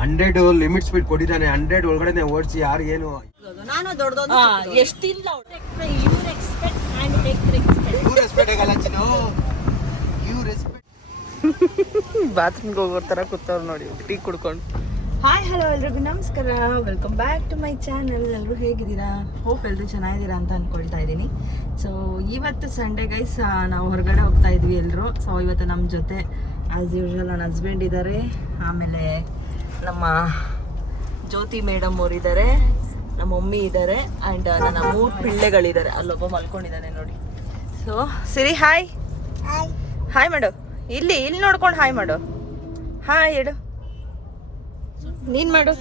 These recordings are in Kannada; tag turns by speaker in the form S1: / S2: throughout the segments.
S1: ಹಂಡ್ರೆಡ್ ಲಿಮಿಟ್ ಸ್ಪೀಡ್ ಕೊಟ್ಟಿದ್ದಾನೆ ಹಂಡ್ರೆಡ್ ಒಳಗಡೆ ಓಡಿಸಿ ಯಾರು ಏನು?
S2: ನಾನು ದೊಡ್ಡದೊಂದು
S3: ಎಷ್ಟಿಲ್ಲ ಇವ್ರು ಎಕ್ಸ್ಪೆಕ್ಟ್ ಆ್ಯಂಡ್ ಟೇಕ್ ರೆಸ್ಪೆಕ್ಟ್
S1: ಇವ್ರು ರೆಸ್ಪೆಕ್ಟ್ ಆಗಲ್ಲ ಚಿನ್ನು. ಇವ್ರು ರೆಸ್ಪೆಕ್ಟ್
S4: ಬಾತ್ರೂಮ್ಗೆ ಹೋಗೋ ಥರ ಕೂತವ್ರು ನೋಡಿ ಟೀ ಕುಡ್ಕೊಂಡು.
S2: ಹಾಯ್ ಹಲೋ ಎಲ್ರಿಗೂ ನಮಸ್ಕಾರ. Welcome back to my channel ಎಲ್ಲರೂ ಹೇಗಿದ್ದೀರಾ? ಹೋಪ್ ಎಲ್ಲರೂ ಚೆನ್ನಾಗಿದ್ದೀರಾ ಅಂತ ಅಂದ್ಕೊಳ್ತಾ ಇದ್ದೀನಿ. ಸೊ ಇವತ್ತು ಸಂಡೇ ಗೈಸ್ ನಾವು ಹೊರಗಡೆ ಹೋಗ್ತಾ ಇದ್ವಿ ಎಲ್ಲರೂ ಸೊ ಇವತ್ತು ನಮ್ಮ ಜೊತೆ ಆ್ಯಸ್ ಯೂಶ್ವಲ್ ನನ್ನ ಹಸ್ಬೆಂಡ್ ಇದ್ದಾರೆ ಆಮೇಲೆ ನಮ್ಮ ಜ್ಯೋತಿ ಮೇಡಮ್ ಅವರಿದ್ದಾರೆ ನಮ್ಮ ಮಮ್ಮಿ ಇದ್ದಾರೆ ಆ್ಯಂಡ್ ನನ್ನ ಮೂರು ಪಿಳ್ಳೆಗಳಿದ್ದಾರೆ. ಅಲ್ಲೊಬ್ಬ ಮಲ್ಕೊಂಡಿದ್ದಾನೆ ನೋಡಿ. ಸೊ ಸಿರಿ ಹಾಯ್ ಹಾಯ್ ಮಾಡು. ಇಲ್ಲಿ ಇಲ್ಲಿ ನೋಡ್ಕೊಂಡು ಹಾಯ್ ಮಾಡು. ಹಾಯ್ ಹೇಳು. ನೀನ್ ಮಾಡು.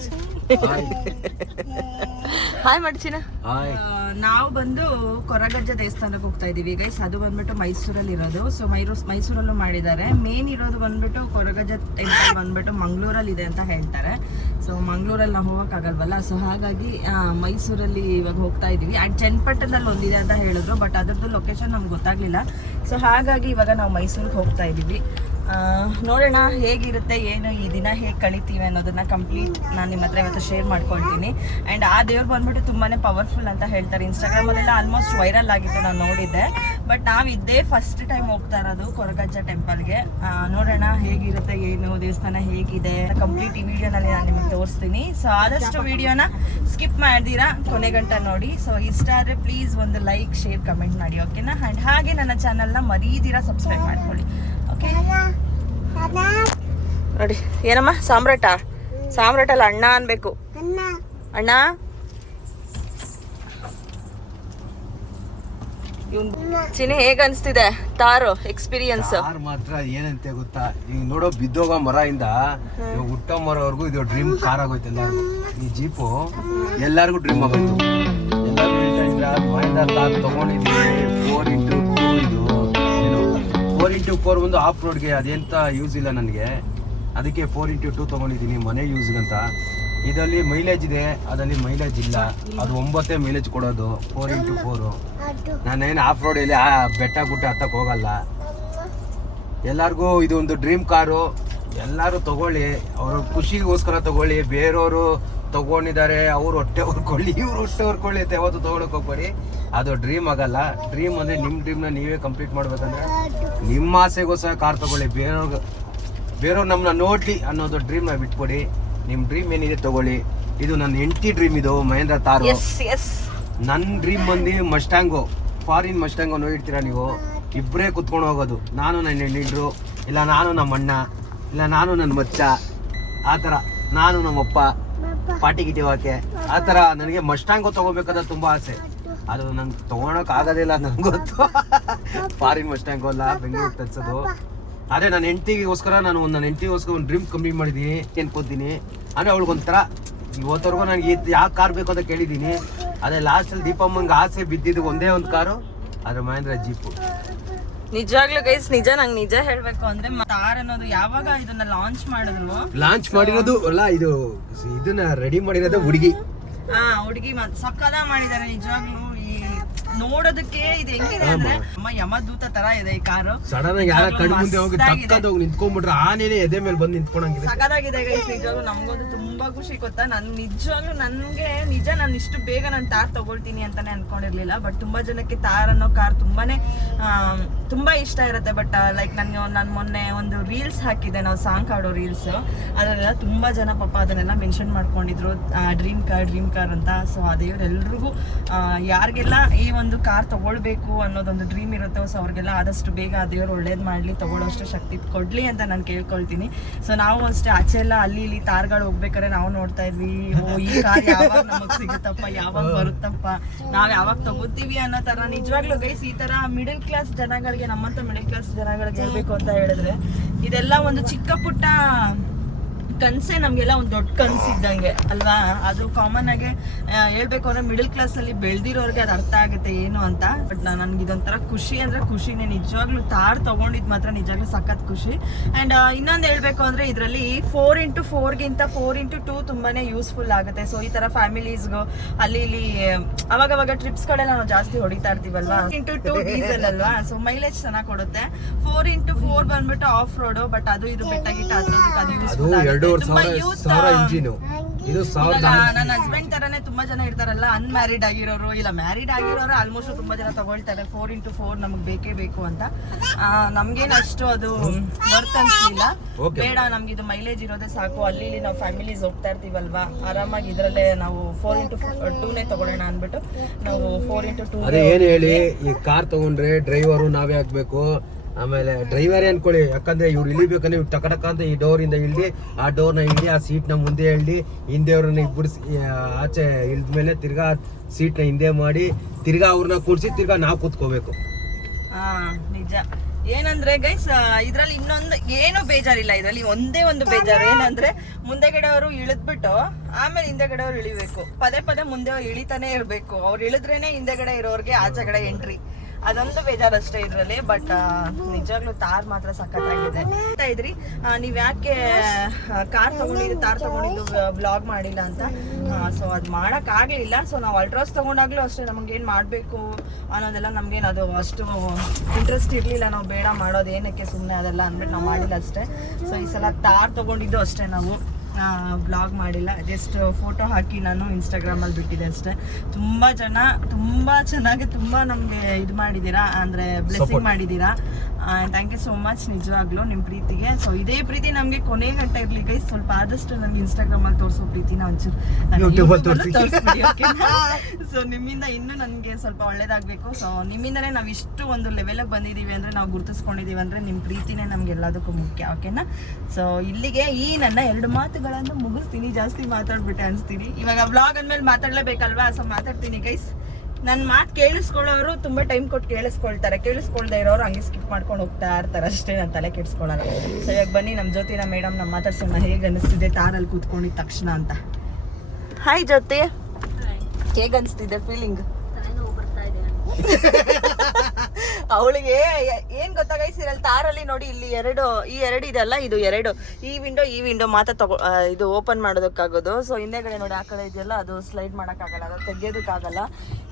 S2: ಹಾಯ್ ಮಾಡು ಚಿನ್ನ.
S1: ಹಾಯ್
S2: ನಾವು ಬಂದು ಕೊರಗಜ್ಜ ದೇವಸ್ಥಾನಕ್ಕೆ ಹೋಗ್ತಾ ಇದೀವಿ ಗೈಸ್ ಅದು ಬಂದ್ಬಿಟ್ಟು ಮೈಸೂರಲ್ಲಿ ಇರೋದು. ಸೊ ಮೈರೂ ಮೈಸೂರಲ್ಲೂ ಮಾಡಿದ್ದಾರೆ. ಮೇನ್ ಇರೋದು ಬಂದ್ಬಿಟ್ಟು ಕೊರಗಜ್ಜ ಟೆಂಪಲ್ ಬಂದ್ಬಿಟ್ಟು ಮಂಗಳೂರಲ್ಲಿ ಇದೆ ಅಂತ ಹೇಳ್ತಾರೆ. ಸೊ ಮಂಗಳೂರಲ್ಲಿ ನಾವು ಹೋಗೋಕ್ಕಾಗಲ್ವಲ್ಲ ಸೊ ಹಾಗಾಗಿ ಮೈಸೂರಲ್ಲಿ ಇವಾಗ ಹೋಗ್ತಾ ಇದೀವಿ ಆ್ಯಂಡ್ ಚನ್ನಪಟ್ಟಣದಲ್ಲಿ ಒಂದಿದೆ ಅಂತ ಹೇಳಿದ್ರು ಬಟ್ ಅದರದ್ದು ಲೊಕೇಶನ್ ನಮ್ಗೆ ಗೊತ್ತಾಗಲಿಲ್ಲ. ಸೊ ಹಾಗಾಗಿ ಇವಾಗ ನಾವು ಮೈಸೂರಿಗೆ ಹೋಗ್ತಾ ಇದೀವಿ ಆ, ನೋಡೋಣ ಹೇಗಿರುತ್ತೆ, ಏನು ಈ ದಿನ ಹೇಗೆ ಕಳಿತೀವಿ ಅನ್ನೋದನ್ನ ಕಂಪ್ಲೀಟ್ ನಾನು ನಿಮ್ಮ ಹತ್ರ ಇವತ್ತು ಶೇರ್ ಮಾಡ್ಕೊಳ್ತೀನಿ. ಆ್ಯಂಡ್ ಆ ದೇವ್ರು ಬಂದ್ಬಿಟ್ಟು ತುಂಬಾನೇ ಪವರ್ಫುಲ್ ಅಂತ ಹೇಳ್ತಾರೆ. ಇನ್ಸ್ಟಾಗ್ರಾಮಲ್ಲೆಲ್ಲ ಆಲ್ಮೋಸ್ಟ್ ವೈರಲ್ ಆಗಿತ್ತು ನಾನು ನೋಡಿದ್ದೆ. ಬಟ್ ನಾವು ಇದ್ದೇ ಫಸ್ಟ್ ಟೈಮ್ ಹೋಗ್ತಾ ಇರೋದು ಕೊರಗಜ್ಜ ಟೆಂಪಲ್ಗೆ ನೋಡೋಣ ಹೇಗಿರುತ್ತೆ, ಏನು ದೇವಸ್ಥಾನ ಹೇಗಿದೆ ಕಂಪ್ಲೀಟ್ ಈ ವಿಡಿಯೋನಲ್ಲಿ ನಾನು ನಿಮಗೆ ತೋರಿಸ್ತೀನಿ. ಸೊ ಆದಷ್ಟು ವಿಡಿಯೋನ ಸ್ಕಿಪ್ ಮಾಡ್ದಿರಾ? ಕೊನೆ ಗಂಟ ನೋಡಿ. ಸೊ ಇಷ್ಟ ಆದರೆ ಪ್ಲೀಸ್ ಒಂದು ಲೈಕ್ ಶೇರ್ ಕಮೆಂಟ್ ಮಾಡಿ ಓಕೆನಾ ಆ್ಯಂಡ್ ಹಾಗೆ ನನ್ನ ಚಾನಲ್ನ ಮರೀದಿರಾ ಸಬ್ಸ್ಕ್ರೈಬ್ ಮಾಡ್ಕೊಳ್ಳಿ. ನೋಡಿ ಏನಮ್ಮ? ಸಾಮ್ರಾಟ? ಸಾಮ್ರಾಟ ಅಲ್ಲ ಅಣ್ಣ ಅನ್ಬೇಕು. ಅಣ್ಣ. ಇವ್ನ್ ಚಿನಿ ಹೇಗ ಅನ್ಸ್ತಿದೆ? ತಾರು ಎಕ್ಸ್ಪೀರಿಯನ್ಸ್
S1: ಯಾರು ಮಾತ್ರ ಏನಂತೆ ಗೊತ್ತಾ? ಈಗ ನೋಡೋ ಬಿದ್ದೋಗೋ ಮರದಿಂದ ಇಂದ ಹುಟ್ಟೋ ಮರವರೆಗೂ ಇದು ಡ್ರೀಮ್ ಕಾರ್ ಆಗೋಯ್ತು ಎಲ್ಲರಿಗೂ. ಈ ಜೀಪು ಎಲ್ಲರಿಗೂ ಡ್ರೀಮ್ ಆಗೋಯ್ತು. ಎಲ್ಲರಿಗೂ ಹೇಳ್ತಾ ಇದ್ರ ಮಹಿಂದ್ರ ತಾರ್ ತಗೊಂಡಿದ್ವಿ ಫೋರ್ ಇಂಟು ಫೋರ್ ಒಂದು ಆಫ್ ರೋಡ್ಗೆ ಅದೆಂತ ಯೂಸ್ ಇಲ್ಲ ನನಗೆ. ಅದಕ್ಕೆ ಫೋರ್ ಇಂಟು ಟೂ ತಗೊಂಡಿದ್ದೀನಿ ಮನೆ ಯೂಸ್ಗಂತ ಇದರಲ್ಲಿ ಮೈಲೇಜ್ ಇದೆ, ಅದರಲ್ಲಿ ಮೈಲೇಜ್ ಇಲ್ಲ. ಅದು ಒಂಬತ್ತೇ ಮೈಲೇಜ್ ಕೊಡೋದು, ಫೋರ್ ಇಂಟು ಫೋರು. ನಾನೇನು ಆಫ್ ರೋಡಲ್ಲಿ ಆ ಬೆಟ್ಟ ಗುಟ್ಟ ಹತ್ತಕ್ಕೆ ಹೋಗಲ್ಲ. ಎಲ್ಲರಿಗೂ ಇದು ಒಂದು ಡ್ರೀಮ್ ಕಾರು ಎಲ್ಲರೂ ತಗೊಳ್ಳಿ, ಅವ್ರ ಖುಷಿಗೋಸ್ಕರ ತಗೊಳ್ಳಿ ಬೇರೆಯವರು ತಗೊಂಡಿದ್ದಾರೆ ಅವ್ರು ಹೊಟ್ಟೆ ಹೊರ್ಕೊಳ್ಳಿ ಇವ್ರು ಹೊಟ್ಟೆ ಹೊರ್ಕೊಳ್ಳಿ ಅಂತ ಯಾವತ್ತು ತಗೊಳಕ್ ಹೋಗ್ಬೇಡಿ. ಅದು ಡ್ರೀಮ್ ಆಗಲ್ಲ. ಡ್ರೀಮ್ ಅಂದ್ರೆ ನಿಮ್ಮ ಡ್ರೀಮ್ನ ನೀವೇ ಕಂಪ್ಲೀಟ್ ಮಾಡ್ಬೇಕಂದ್ರೆ ನಿಮ್ಮ ಆಸೆಗೋಸ್ಕರ ಕಾರ್ ತಗೊಳ್ಳಿ. ಬೇರೆಯವ್ರಿಗೆ ಬೇರೆಯವ್ರು ನಮ್ಮನ್ನ ನೋಡ್ಲಿ ಅನ್ನೋದು ಡ್ರೀಮ್ನ ಬಿಟ್ಕೊಡಿ ನಿಮ್ಮ ಡ್ರೀಮ್ ಏನಿದೆ ತಗೊಳ್ಳಿ. ಇದು ನನ್ನ ಹೆಂಡತಿ ಡ್ರೀಮ್ ಇದು ಮಹೇಂದ್ರ ತಾರು. ನನ್ನ ಡ್ರೀಮ್ ಬಂದು ಮಸ್ಟ್ಯಾಂಗು ಫಾರಿನ್ ಮಸ್ಟ್ಯಾಂಗು ನೋಡಿರ್ತೀರಾ ನೀವು? ಇಬ್ಬರೇ ಕುತ್ಕೊಂಡು ಹೋಗೋದು. ನಾನು ನನ್ನ ಹೆಣ್ಣಿಡ್ರು ಇಲ್ಲ ನಾನು ನಮ್ಮ ಅಣ್ಣ ಇಲ್ಲ ನಾನು ನನ್ನ ಮಚ್ಚ ಆ ಥರ. ನಾನು ನಮ್ಮಪ್ಪ ಪಾಟಿ ಗಿಟಿ ಹೋಗಕ್ಕೆ. ಆ ಥರ ನನಗೆ ಮಸ್ಟ್ಯಾಂಗು ತೊಗೋಬೇಕಂತ ತುಂಬ ಆಸೆ. ಅದು ನಂಗೆ ತೊಗೊಳಕ್ ಆಗೋದಿಲ್ಲ ನಂಗೆ ಗೊತ್ತು. ಫಾರಿನ್ ಮಸ್ಟ್ಯಾಂಗು ಅಲ್ಲ ಬೆಂಗಳೂರು ತರಿಸೋದು. ಅದೇ ನನ್ನ ಹೆಂಡತಿಗೋಸ್ಕರ ನಾನು ಒಂದು ನನ್ನ ಹೆಂಡತಿಗೋಸ್ಕರ ಒಂದು ಡ್ರೀಮ್ ಕಂಪ್ಲೀಟ್ ಮಾಡಿದ್ದೀನಿ ಅನ್ಕೋತೀನಿ ಅಂದರೆ ಅವಳಿಗೊಂಥರ ಇವತ್ತವರೆಗೂ ನನಗೆ ಯಾವ ಕಾರ್ ಬೇಕು ಅಂತ ಕೇಳಿದ್ದೀನಿ ಅದೇ ಲಾಸ್ಟಲ್ಲಿ ದೀಪಮ್ಮಂಗೆ ಆಸೆ ಬಿದ್ದಿದ್ದು ಒಂದೇ ಒಂದು ಕಾರು ಅದ್ರ ಮಹೇಂದ್ರ ಜೀಪು
S2: ನಿಜವಾಗ್ಲೂ ಗೈಸ್ ನಿಜ ನಂಗೆ ನಿಜ ಹೇಳ್ಬೇಕು ಅಂದ್ರೆ ತಾರ್ ಅನ್ನೋದು ಯಾವಾಗ ಇದನ್ನ ಲಾಂಚ್ ಮಾಡಿದ್ರು?
S1: ಲಾಂಚ್ ಮಾಡಿರೋದು ಅಲ್ಲ ಇದು ಇದನ್ನ ರೆಡಿ ಮಾಡಿರೋದು ಹುಡುಗಿ.
S2: ಹಾ ಹುಡುಗಿ ಮತ್ ಸಕ್ಕದ ಮಾಡಿದಾರೆ ನಿಜವಾಗ್ಲೂ. ಈ ನೋಡೋದಕ್ಕೆ ಇದು ಹೆಂಗಿದೆ ಅಂದ್ರೆ ಅಮ್ಮ ಯಮದೂತ ತರ ಇದೆ ಈ ಕಾರು.
S1: ಸಡನ್ ಆಗಿ ಯಾರ ಕಣ್ಣು ಮುಂದೆ ಹೋಗಿ ತಕ್ಕದ ಹೋಗಿ ನಿಂತ್ಕೊಂಡ್ಬಿಟ್ರೆ ಆನೇನೆ ಎದೆ ಮೇಲೆ ಬಂದು ನಿಂತ್ಕೊಂಡಂಗಿದೆ.
S2: ಸಕದಾಗಿದೆ ಗೈಸ್ ನಿಜವಾಗ್ಲೂ. ನಮ್ಗಂತೂ ತುಂಬಾ ಖುಷಿ ಗೊತ್ತಾ? ನಾನು ನಿಜವಾಗ್ಲೂ ನನ್ಗೆ ನಿಜ ನಾನು ಇಷ್ಟು ಬೇಗ ನಾನು ತಾರ್ ತಗೊಳ್ತೀನಿ ಅಂತಾನೆ ಅನ್ಕೊಂಡಿರ್ಲಿಲ್ಲ ಬಟ್ ತುಂಬಾ ಜನಕ್ಕೆ ತಾರ್ ಅನ್ನೋ ಕಾರ್ ತುಂಬಾನೇ ತುಂಬಾ ಇಷ್ಟ ಇರುತ್ತೆ. ಬಟ್ ಲೈಕ್ ನನ್ಗೆ ನಾನು ಮೊನ್ನೆ ಒಂದು ರೀಲ್ಸ್ ಹಾಕಿದ್ದೆ, ನಾವು ಸಾಂಗ್ ಹಾಡೋ ರೀಲ್ಸ್ ಅದನ್ನೆಲ್ಲ ತುಂಬಾ ಜನ ಪಾಪ ಅದನ್ನೆಲ್ಲ ಮೆನ್ಷನ್ ಮಾಡ್ಕೊಂಡಿದ್ರು. ಡ್ರೀಮ್ ಕಾರ್ ಡ್ರೀಮ್ ಕಾರ್ ಅಂತ. ಸೊ ದೇವ್ರೆಲ್ರಿಗೂ ಯಾರಿಗೆಲ್ಲ ಈ ಒಂದು ಕಾರ್ ತಗೊಳ್ಬೇಕು ಅನ್ನೋದೊಂದು ಡ್ರೀಮ್ ಇರುತ್ತೆ ಸೊ ಅವ್ರಿಗೆಲ್ಲ ಆದಷ್ಟು ಬೇಗ ಆ ದೇವ್ರು ಒಳ್ಳೇದು ಮಾಡಲಿ ತಗೊಳ್ಳೋಷ್ಟು ಶಕ್ತಿ ಕೊಡ್ಲಿ ಅಂತ ನಾನು ಕೇಳ್ಕೊಳ್ತೀನಿ. ಸೊ ನಾವು ಅಷ್ಟೇ ಆಚೆ ಎಲ್ಲ ಅಲ್ಲಿ ಇಲ್ಲಿ ತಾರ್ಗಳು ಹೋಗ್ಬೇಕಾದ್ರೆ ನಾವು ನೋಡ್ತಾ ಇದ್ವಿ, ಓ, ಈ ಕಾರ್ ಯಾವಾಗ ನಮಗ್ ಸಿಗುತ್ತಪ್ಪ, ಯಾವಾಗ ಬರುತ್ತಪ್ಪ, ನಾವ್ ಯಾವಾಗ ತಗೋತೀವಿ ಅನ್ನೋ ತರ. ನಿಜವಾಗ್ಲೂ ಗೈಸ್ ಈ ತರ ಮಿಡಲ್ ಕ್ಲಾಸ್ ಜನಗಳಿಗೆ, ನಮ್ಮಂತ ಮಿಡಲ್ ಕ್ಲಾಸ್ ಜನಗಳಿಗೆ ಹೇಳ್ಬೇಕು ಅಂತ ಹೇಳಿದ್ರೆ, ಇದೆಲ್ಲ ಒಂದು ಚಿಕ್ಕ ಪುಟ್ಟ ಕನ್ಸೇ ನಮಗೆಲ್ಲ ಒಂದು ದೊಡ್ಡ ಕನ್ಸು ಇದ್ದಂಗೆ ಅಲ್ವಾ? ಅದು ಕಾಮನ್ ಆಗಿ ಹೇಳ್ಬೇಕು ಅಂದ್ರೆ ಮಿಡಲ್ ಕ್ಲಾಸ್ ಅಲ್ಲಿ ಬೆಳ್ದಿರೋರ್ಗೆ ಅದು ಅರ್ಥ ಆಗುತ್ತೆ ಏನು ಅಂತ. ಬಟ್ ನನ್ಗೆ ಇದೊಂಥರ ಖುಷಿ ಅಂದ್ರೆ ಖುಷಿನೇ. ನಿಜವಾಗ್ಲೂ ತಾರ್ ತಗೊಂಡಿದ್ ಮಾತ್ರ ನಿಜವಾಗ್ಲೂ ಸಖತ್ ಖುಷಿ. ಅಂಡ್ ಇನ್ನೊಂದು ಹೇಳ್ಬೇಕು ಅಂದ್ರೆ ಇದರಲ್ಲಿ ಫೋರ್ ಇಂಟು ಫೋರ್ಗಿಂತ ಫೋರ್ ಇಂಟು ಟೂ ತುಂಬಾನೇ ಯೂಸ್ಫುಲ್ ಆಗುತ್ತೆ. ಸೊ ಈ ತರ ಫ್ಯಾಮಿಲೀಸ್ಗೂ ಅಲ್ಲಿ ಇಲ್ಲಿ ಅವಾಗ ಅವಾಗ ಟ್ರಿಪ್ಸ್ ಕಡೆ ನಾವು ಜಾಸ್ತಿ ಹೊಡಿತಾ ಇರ್ತೀವಲ್ವಾ? ಇಂಟು ಟೂ ಡೀಸೆಲ್ ಅಲ್ವಾ? ಸೊ ಮೈಲೇಜ್ ಚೆನ್ನಾಗಿ ಕೊಡುತ್ತೆ. ಫೋರ್ ಇಂಟು ಫೋರ್ ಬಂದ್ಬಿಟ್ಟು ಆಫ್ ರೋಡ್ ಬಟ್ ಅದು ಇದು ಬೆಟ್ಟ ಗಿಟ್ಟ ಅದು ಯೂಸ್ಫುಲ್
S1: ಎರಡೂವರೆ ಸಾವಿರ ಸಾವಿರ ಇಂಜಿನ್ ಇದು ಸಾವಿರದ
S2: ನನ್ನ ಹಸ್ಬೆಂಡ್ ತರನೇ ತುಂಬಾ ಜನ ಇರ್ತಾರಲ್ಲ ಅನ್ಮ್ಯಾರಿಡ್ ಆಗಿರೋರು ಇಲ್ಲ ಮ್ಯಾರಿಡ್ ಆಗಿರೋರು ಆಲ್ಮೋಸ್ಟ್ ತುಂಬಾ ಜನ ತಗೊಳ್ತಾರೆ. ಫೋರ್ ಇಂಟು ಫೋರ್ ನಮಗೆ ಬೇಕೇ ಬೇಕು ಅಂತ. ಆ, ನಮ್ಗೇನು ಅಷ್ಟು ಅದು ವರ್ತ್ ಅನ್ಸಲಿಲ್ಲ. ಬೇಡ ನಮ್ಗೆ ಇದು ಮೈಲೇಜ್ ಇರೋದೇ ಸಾಕು. ಅಲ್ಲಿ ಇಲ್ಲಿ ನಾವು ಫ್ಯಾಮಿಲೀಸ್ ಹೋಗ್ತಾ ಇರ್ತೀವಲ್ವಾ? ಆರಾಮಾಗಿ ಇದ್ರಲ್ಲೇ ನಾವು ಫೋರ್ ಇಂಟು ಟೂನೇ ತಗೊಳ್ಳೋಣ ಅಂದ್ಬಿಟ್ಟು ನಾವು ಫೋರ್ ಇಂಟು ಟೂ
S1: ಅದೇ ಏನ್ ಹೇಳಿ ಈ ಕಾರ್ ತಗೊಂಡ್ರೆ ಡ್ರೈವರು ನಾವೇ ಹಾಕ್ಬೇಕು ಆಮೇಲೆ ಡ್ರೈವರೇ ಅನ್ಕೊಳ್ಳಿ ಯಾಕಂದ್ರೆ ಇವ್ರು ಇಳಿಬೇಕಂದ್ರೆ ಇವ್ರು ಟಕ ಟಕ ಅಂತ ಈ ಡೋರ್ ಇಂದ ಇಳ್ದಿ ಆ ಡೋರ್ನ ಇಳಿ ಆ ಸೀಟ್ನ ಮುಂದೆ ಇಳ್ದಿ ಹಿಂದೆಯವ್ರನ್ನ ಇಬ್ಬರಿಸಿ ಆಚೆ ಇಳ್ದ್ಮೇಲೆ ತಿರ್ಗಾ ಸೀಟ್ನ ಹಿಂದೆ ಮಾಡಿ ತಿರ್ಗಾ ಅವ್ರನ್ನ ಕೂಡ್ಸಿ ತಿರ್ಗಾ ನಾವು ಕೂತ್ಕೋಬೇಕು.
S2: ನಿಜ. ಏನಂದ್ರೆ ಗೈಸ್ ಇದ್ರಲ್ಲಿ ಇನ್ನೊಂದು ಏನು ಬೇಜಾರಿಲ್ಲ. ಇದ್ರಲ್ಲಿ ಒಂದೇ ಒಂದು ಬೇಜಾರು. ಏನಂದ್ರೆ ಮುಂದೆಗಡೆಯವರು ಇಳಿದ್ಬಿಟ್ಟು ಆಮೇಲೆ ಹಿಂದೆಗಡೆಯವ್ರು ಇಳಿಬೇಕು. ಪದೇ ಪದೇ ಮುಂದೆ ಅವ್ರು ಇಳಿತಾನೆ ಇರ್ಬೇಕು. ಅವ್ರು ಇಳಿದ್ರೇನೆ ಹಿಂದೆಗಡೆ ಇರೋರ್ಗೆ ಆಚೆಗಡೆ ಎಂಟ್ರಿ ಅದೊಂದು ಬೇಜಾರು ಅಷ್ಟೇ ಇದ್ರಲ್ಲಿ ಬಟ್ ನಿಜವಾಗ್ಲೂ ತಾರ್ ಮಾತ್ರ ಸಖತ್ತಾಗಿದೆ. ಹೇಳ್ತಾ ಇದ್ರಿ ನೀವ್ ಯಾಕೆ ಕಾರ್ ತಗೊಂಡಿದ್ದು, ತಾರ್ ತಗೊಂಡಿದ್ದು ಬ್ಲಾಗ್ ಮಾಡಿಲ್ಲ ಅಂತ? ಸೊ ಅದ್ ಮಾಡಕ್ ಆಗ್ಲಿಲ್ಲ. ಸೊ ನಾವು ಅಲ್ಟ್ರಾಸ್ ತಗೊಂಡಾಗ್ಲೂ ಅಷ್ಟೇ ನಮ್ಗೆ ಏನ್ ಮಾಡ್ಬೇಕು ಅನ್ನೋದೆಲ್ಲ ನಮ್ಗೇನು ಅದು ಅಷ್ಟು ಇಂಟ್ರೆಸ್ಟ್ ಇರ್ಲಿಲ್ಲ. ನಾವು ಬೇಡ ಮಾಡೋದು ಏನಕ್ಕೆ ಸುಮ್ಮನೆ ಅದೆಲ್ಲ ಅಂದ್ಬಿಟ್ಟು ನಾವು ಮಾಡಿಲ್ಲ ಅಷ್ಟೇ. ಸೊ ಈ ಸಲ ತಾರ್ ತಗೊಂಡಿದ್ದು ಅಷ್ಟೇ ನಾವು. ಬ್ಲಾಗ್ ಮಾಡಿಲ್ಲ. ಜಸ್ಟ್ ಫೋಟೋ ಹಾಕಿ ನಾನು ಇನ್ಸ್ಟಾಗ್ರಾಮಲ್ಲಿ ಬಿಟ್ಟಿದ್ದೆ ಅಷ್ಟೇ. ತುಂಬ ಜನ ತುಂಬ ಚೆನ್ನಾಗಿ ತುಂಬ ನಮಗೆ ಇದು ಮಾಡಿದ್ದೀರಾ? ಅಂದರೆ ಬ್ಲೆಸ್ಸಿಂಗ್ ಮಾಡಿದ್ದೀರಾ? ಥ್ಯಾಂಕ್ ಯು ಸೋ ಮಚ್ ನಿಜವಾಗ್ಲೂ ನಿಮ್ಮ ಪ್ರೀತಿಗೆ. ಸೊ ಇದೇ ಪ್ರೀತಿ ನಮಗೆ ಕೊನೆ ಗಂಟೆ ಇರಲಿ ಗೈ ಸ್ವಲ್ಪ ಆದಷ್ಟು ನನಗೆ ಇನ್ಸ್ಟಾಗ್ರಾಮಲ್ಲಿ ತೋರಿಸೋ ಪ್ರೀತಿನ ಒಂಚೂರು
S1: ಅಲ್ಲಿ.
S2: ಸೊ ನಿಮ್ಮಿಂದ ಇನ್ನೂ ನನಗೆ ಸ್ವಲ್ಪ ಒಳ್ಳೇದಾಗಬೇಕು. ಸೊ ನಿಮ್ಮಿಂದನೇ ನಾವು ಇಷ್ಟು ಒಂದು ಲೆವೆಲಿಗೆ ಬಂದಿದ್ದೀವಿ ಅಂದರೆ ನಾವು ಗುರುತಿಸ್ಕೊಂಡಿದ್ದೀವಿ ಅಂದರೆ ನಿಮ್ಮ ಪ್ರೀತಿನೇ ನಮ್ಗೆ ಎಲ್ಲದಕ್ಕೂ ಮುಖ್ಯ ಓಕೆನಾ ಸೊ ಇಲ್ಲಿಗೆ ಈ ನನ್ನ ಎರಡು ಮಾತುಗಳನ್ನು ಮುಗಿಸ್ತೀನಿ ಜಾಸ್ತಿ ಮಾತಾಡ್ಬಿಟ್ಟೆ ಅನ್ಸ್ತೀನಿ. ಇವಾಗ ವ್ಲಾಗ್ ಅಂದ್ಮೇಲೆ ಮಾತಾಡ್ಲೇಬೇಕಲ್ವಾ? ಸೊ ಮಾತಾಡ್ತೀನಿ ಗೈಸ್ ನನ್ನ ಮಾತು ಕೇಳಿಸ್ಕೊಳ್ಳೋರು ತುಂಬ ಟೈಮ್ ಕೊಟ್ಟು ಕೇಳಿಸ್ಕೊಳ್ತಾರೆ. ಕೇಳಿಸ್ಕೊಳ್ದೇ ಇರೋರು ಹಂಗೆ ಸ್ಕಿಪ್ ಮಾಡ್ಕೊಂಡು ಹೋಗ್ತಾ ಇರ್ತಾರೆ ಅಷ್ಟೇ ನಾನು ತಲೆ ಕೆಡಿಸ್ಕೊಳ್ಳಲ್ಲ ಸೊ ಇವಾಗ ಬನ್ನಿ ನಮ್ಮ ಜ್ಯೋತಿನ ಮೇಡಮ್ ನಮ್ಮ ಮಾತಾಡ್ಸೋಣ. ಹೇಗೆ ಅನಿಸ್ತಿದೆ ತಾರಲ್ಲಿ ಕೂತ್ಕೊಂಡಿದ್ದ ತಕ್ಷಣ ಅಂತ. ಹಾಯ್ ಜ್ಯೋತಿ. ಹೇಗೆ ಅನಿಸ್ತಿದೆ ಫೀಲಿಂಗ್
S3: ತಲೆನೋವು ಬರ್ತಾ ಇದೆ ನನಗೆ.
S2: ಅವಳಿಗೆ ಏನ್ ಗೊತ್ತಾ ಗೈಸ್ ಇರಲ್ಲಿ ತಾರಲ್ಲಿ ನೋಡಿ ಇಲ್ಲಿ ಎರಡು, ಈ ಎರಡು ಇದೆಲ್ಲ ಇದು ಎರಡು. ಈ ವಿಂಡೋ ಈ ವಿಂಡೋ ಮಾತ್ರ ತಗೋ ಇದು ಓಪನ್ ಮಾಡೋದಕ್ಕಾಗೋದು. ಸೊ ಹಿಂದೆಗಡೆ ನೋಡಿ ಆ ಕಡೆ ಇದೆಯಲ್ಲ, ಅದು ಸ್ಲೈಡ್ ಮಾಡೋಕ್ಕಾಗಲ್ಲ, ಅದು ತೆಗಿಯೋದಕ್ಕಾಗಲ್ಲ.